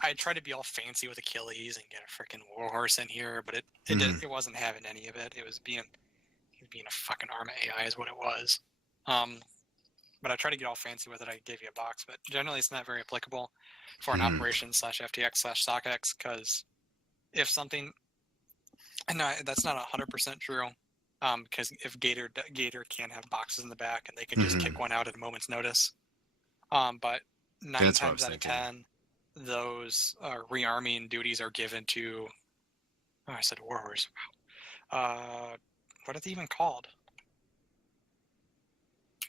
I try to be all fancy with Achilles and get a freaking warhorse in here, but it wasn't having any of it. It was being a fucking ArmA AI is what it was. But I try to get all fancy with it. I gave you a box, but generally it's not very applicable for an operation /FTX/SOCX, because if something, and no, that's not 100% true, because if Gator can have boxes in the back and they can just kick one out at a moment's notice. But 9 times out of 10, those rearming duties are given to, I said warhorse. What are they even called?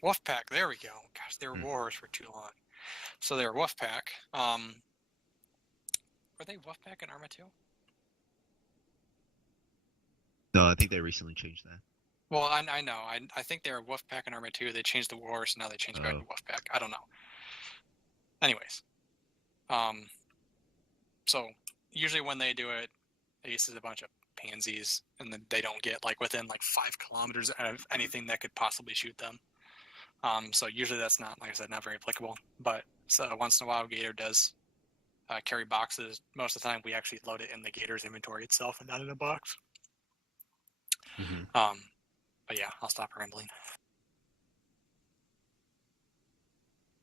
Wolfpack, there we go. Gosh, they were warhorse for too long. So they're Wolfpack. Were they Wolfpack in ArmA 2? No, I think they recently changed that. Well, I know. I think they were Wolfpack in ArmA 2. They changed the warhorse, and now they changed back to Wolfpack. I don't know. Anyways. So usually when they do it, they use a bunch of pansies, and then they don't get within 5 kilometers of anything that could possibly shoot them. So usually that's not, like I said, not very applicable. But so once in a while, Gator does carry boxes. Most of the time, we actually load it in the Gator's inventory itself and not in a box. But yeah, I'll stop rambling.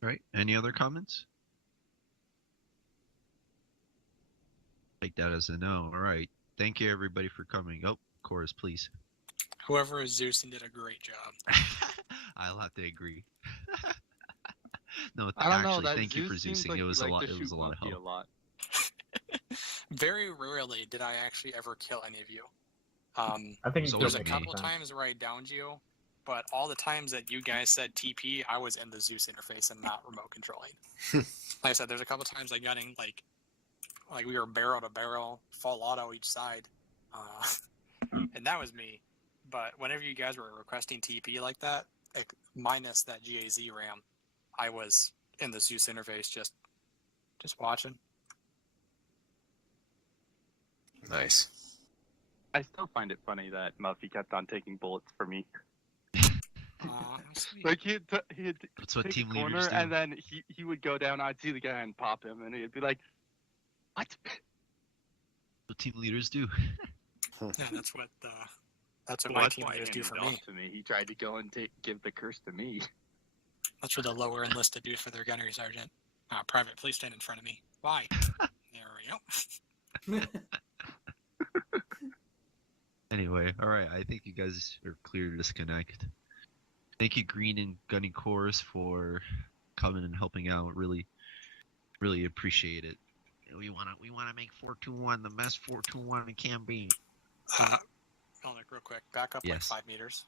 All right. Any other comments? Take that as a no. All right. Thank you, everybody, for coming. Oh, chorus, please. Whoever is Zeusing did a great job. I'll have to agree. No, I don't actually, know, thank you for Zeus seems Zeusing. like It was he a lot. liked to It was shoot a lot of monkey help. a lot. Very rarely did I actually ever kill any of you. I think There's a couple times where I downed you, but all the times that you guys said TP, I was in the Zeus interface and not remote controlling. Like I said, there's a couple times I got in like we were barrel to barrel, full auto each side, and that was me. But whenever you guys were requesting TP like that, minus that GAZ RAM, I was in the Zeus interface just watching. Nice. I still find it funny that Muffy kept on taking bullets for me. Like he'd That's what take team a corner, leaders do. and then he would go down. I'd see the guy and pop him, and he'd be like, "What?" What team leaders do. Yeah, that's what my team leaders do for me. To me. He tried to go and give the curse to me. That's what the lower enlisted do for their gunnery sergeant. Private, please stand in front of me. Why? There we go. Anyway, all right. I think you guys are clear to disconnect. Thank you, Green and Gunny Chorus, for coming and helping out. Really, really appreciate it. We wanna make 421 the best 421 it can be. Elnick, real quick, back up Yes. 5 meters.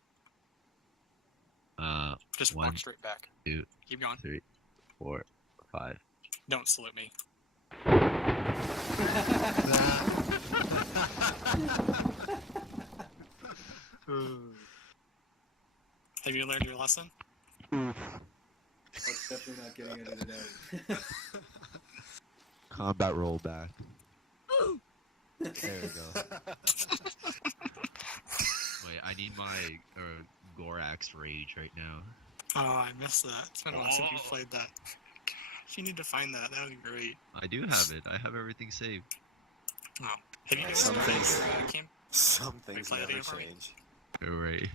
Just 1, walk straight back. 2, Keep going. 3, 4, 5. Don't salute me. Have you learned your lesson? That's definitely not getting edited out. Combat rollback. There we go. Wait, I need my Gorax Rage right now. Oh, I missed that. It's been a while since you played that. Gosh, you need to find that. That would be great. I do have it. I have everything saved. Oh. Have you guys Some played things- your camp? Some things play that never game for me? change. Alright.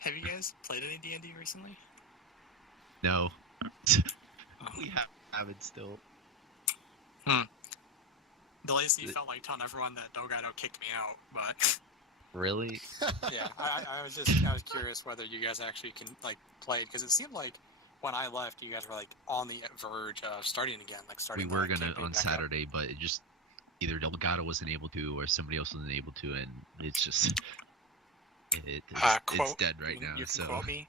Have you guys played any D&D recently? No. We haven't still. The Lacey felt like telling everyone that Dogado kicked me out, but Really? yeah, I was curious whether you guys actually can play it, because it seemed like when I left, you guys were like on the verge of starting again, like starting. We were the gonna campaign on back up. Saturday, but it just either Delgado wasn't able to or somebody else wasn't able to, and it's just it's Quote, dead right now. You can So quote me.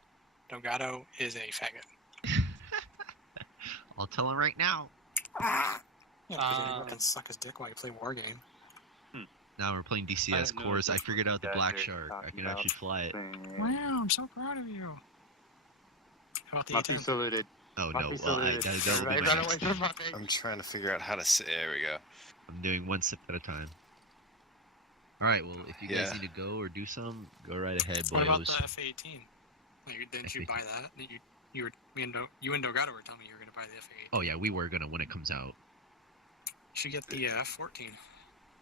Delgado is a faggot. I'll tell him right now. Yeah, because anyone can suck his dick while you play War Game. Now we're playing DCS course. I figured out the black shark. I can actually fly it. Wow, I'm so proud of you. How about the Must be A10? saluted. Oh Must no, be well, saluted. that'll be Everybody my run next away step. from my face. I'm trying to figure out how to say. There we go. I'm doing one step at a time. All right. Well, if you guys Yeah. need to go or do something, go right ahead, boyos. What about the F-18? Didn't you buy that? You and Delgado were telling me you were going to buy the F-18. Oh yeah, we were gonna when it comes out. You should get the F-14.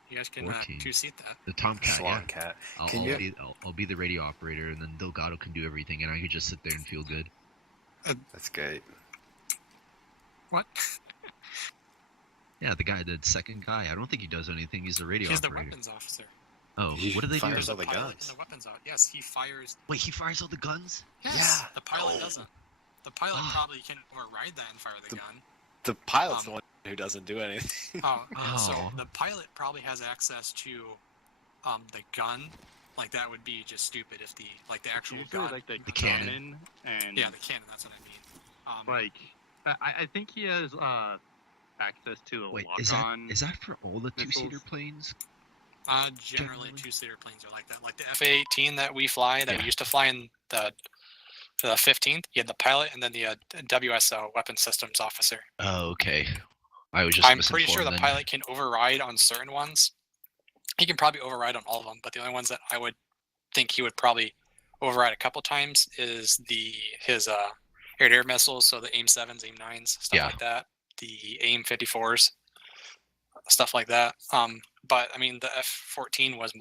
You guys can 14. two-seat that. The Tomcat, Swan yeah. cat. I'll be the radio operator, and then Delgado can do everything, and I could just sit there and feel good. That's great. What? Yeah, the second guy. I don't think he does anything. He's the radio He's the operator. weapons officer. Oh, He what do they do? fires all the pilot guns. and the weapons out. Yes, he fires. Wait, he fires all the guns? Yes, Yeah. the pilot doesn't. The pilot probably can override that and fire the gun. The pilot's the one who doesn't do anything. So Oh. the pilot probably has access to the gun. Like that would be just stupid if the actual Usually, gun. like the cannon. cannon and Yeah, the cannon. That's what I mean. like I think he has access to the Wait, lock-on. is that for all the two-seater missiles. planes? Generally two-seater planes are like that. Like the F-18 that we fly, that we used to fly in the 15th. You had the pilot and then the WSO, Weapons Systems Officer. Oh, okay. I was just I'm pretty sure misinformed the then. pilot can override on certain ones. He can probably override on all of them, but the only ones that I would think he would probably override a couple times is his air-to-air missiles, so the AIM-7s, AIM-9s, stuff like that. The AIM-54s, stuff like that. But I mean, the F-14 was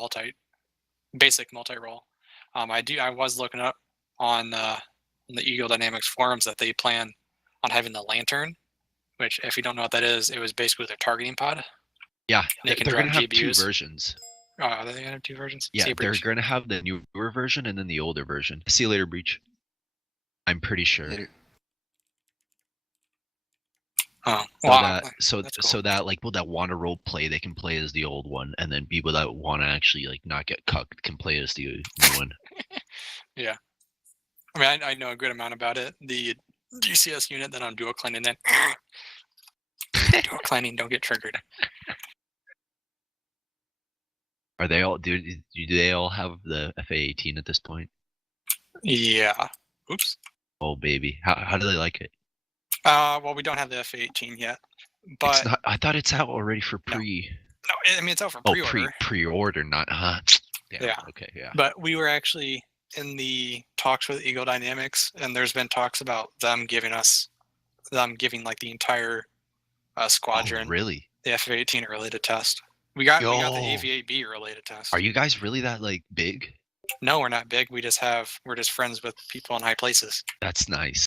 basic multi-role. I was looking up on the Eagle Dynamics forums that they plan on having the Lantern, which, if you don't know what that is, it was basically their targeting pod. Yeah, They can they're drop going to have two GBUs. versions. Oh, are they going to have two versions? Yeah, Sea they're Breach. going to have the newer version and then the older version. See you later, Breach. I'm pretty sure. Later. Oh, So wow. that That's cool. so that like people that want to role play, they can play as the old one, and then people that want to actually like not get cucked can play as the new one. Yeah. I mean, I know a good amount about it. The DCS unit that I'm dual clanning in. Dual clanning, don't get triggered. Are they all do they all have the FA-18 at this point? Yeah. Oops. Oh baby, how do they like it? Well, we don't have the F-18 yet, but It's not, I thought it's out already for pre. no, I mean it's out for Oh, pre-order. pre-order, not Yeah. Okay, yeah. But we were actually in the talks with Eagle Dynamics, and there's been talks about them giving like the entire squadron Oh, really? the F-18 early to test. We got the Yo. AV-8B early to test. Are you guys really that like big? No, we're not big. We're just friends with people in high places. That's nice.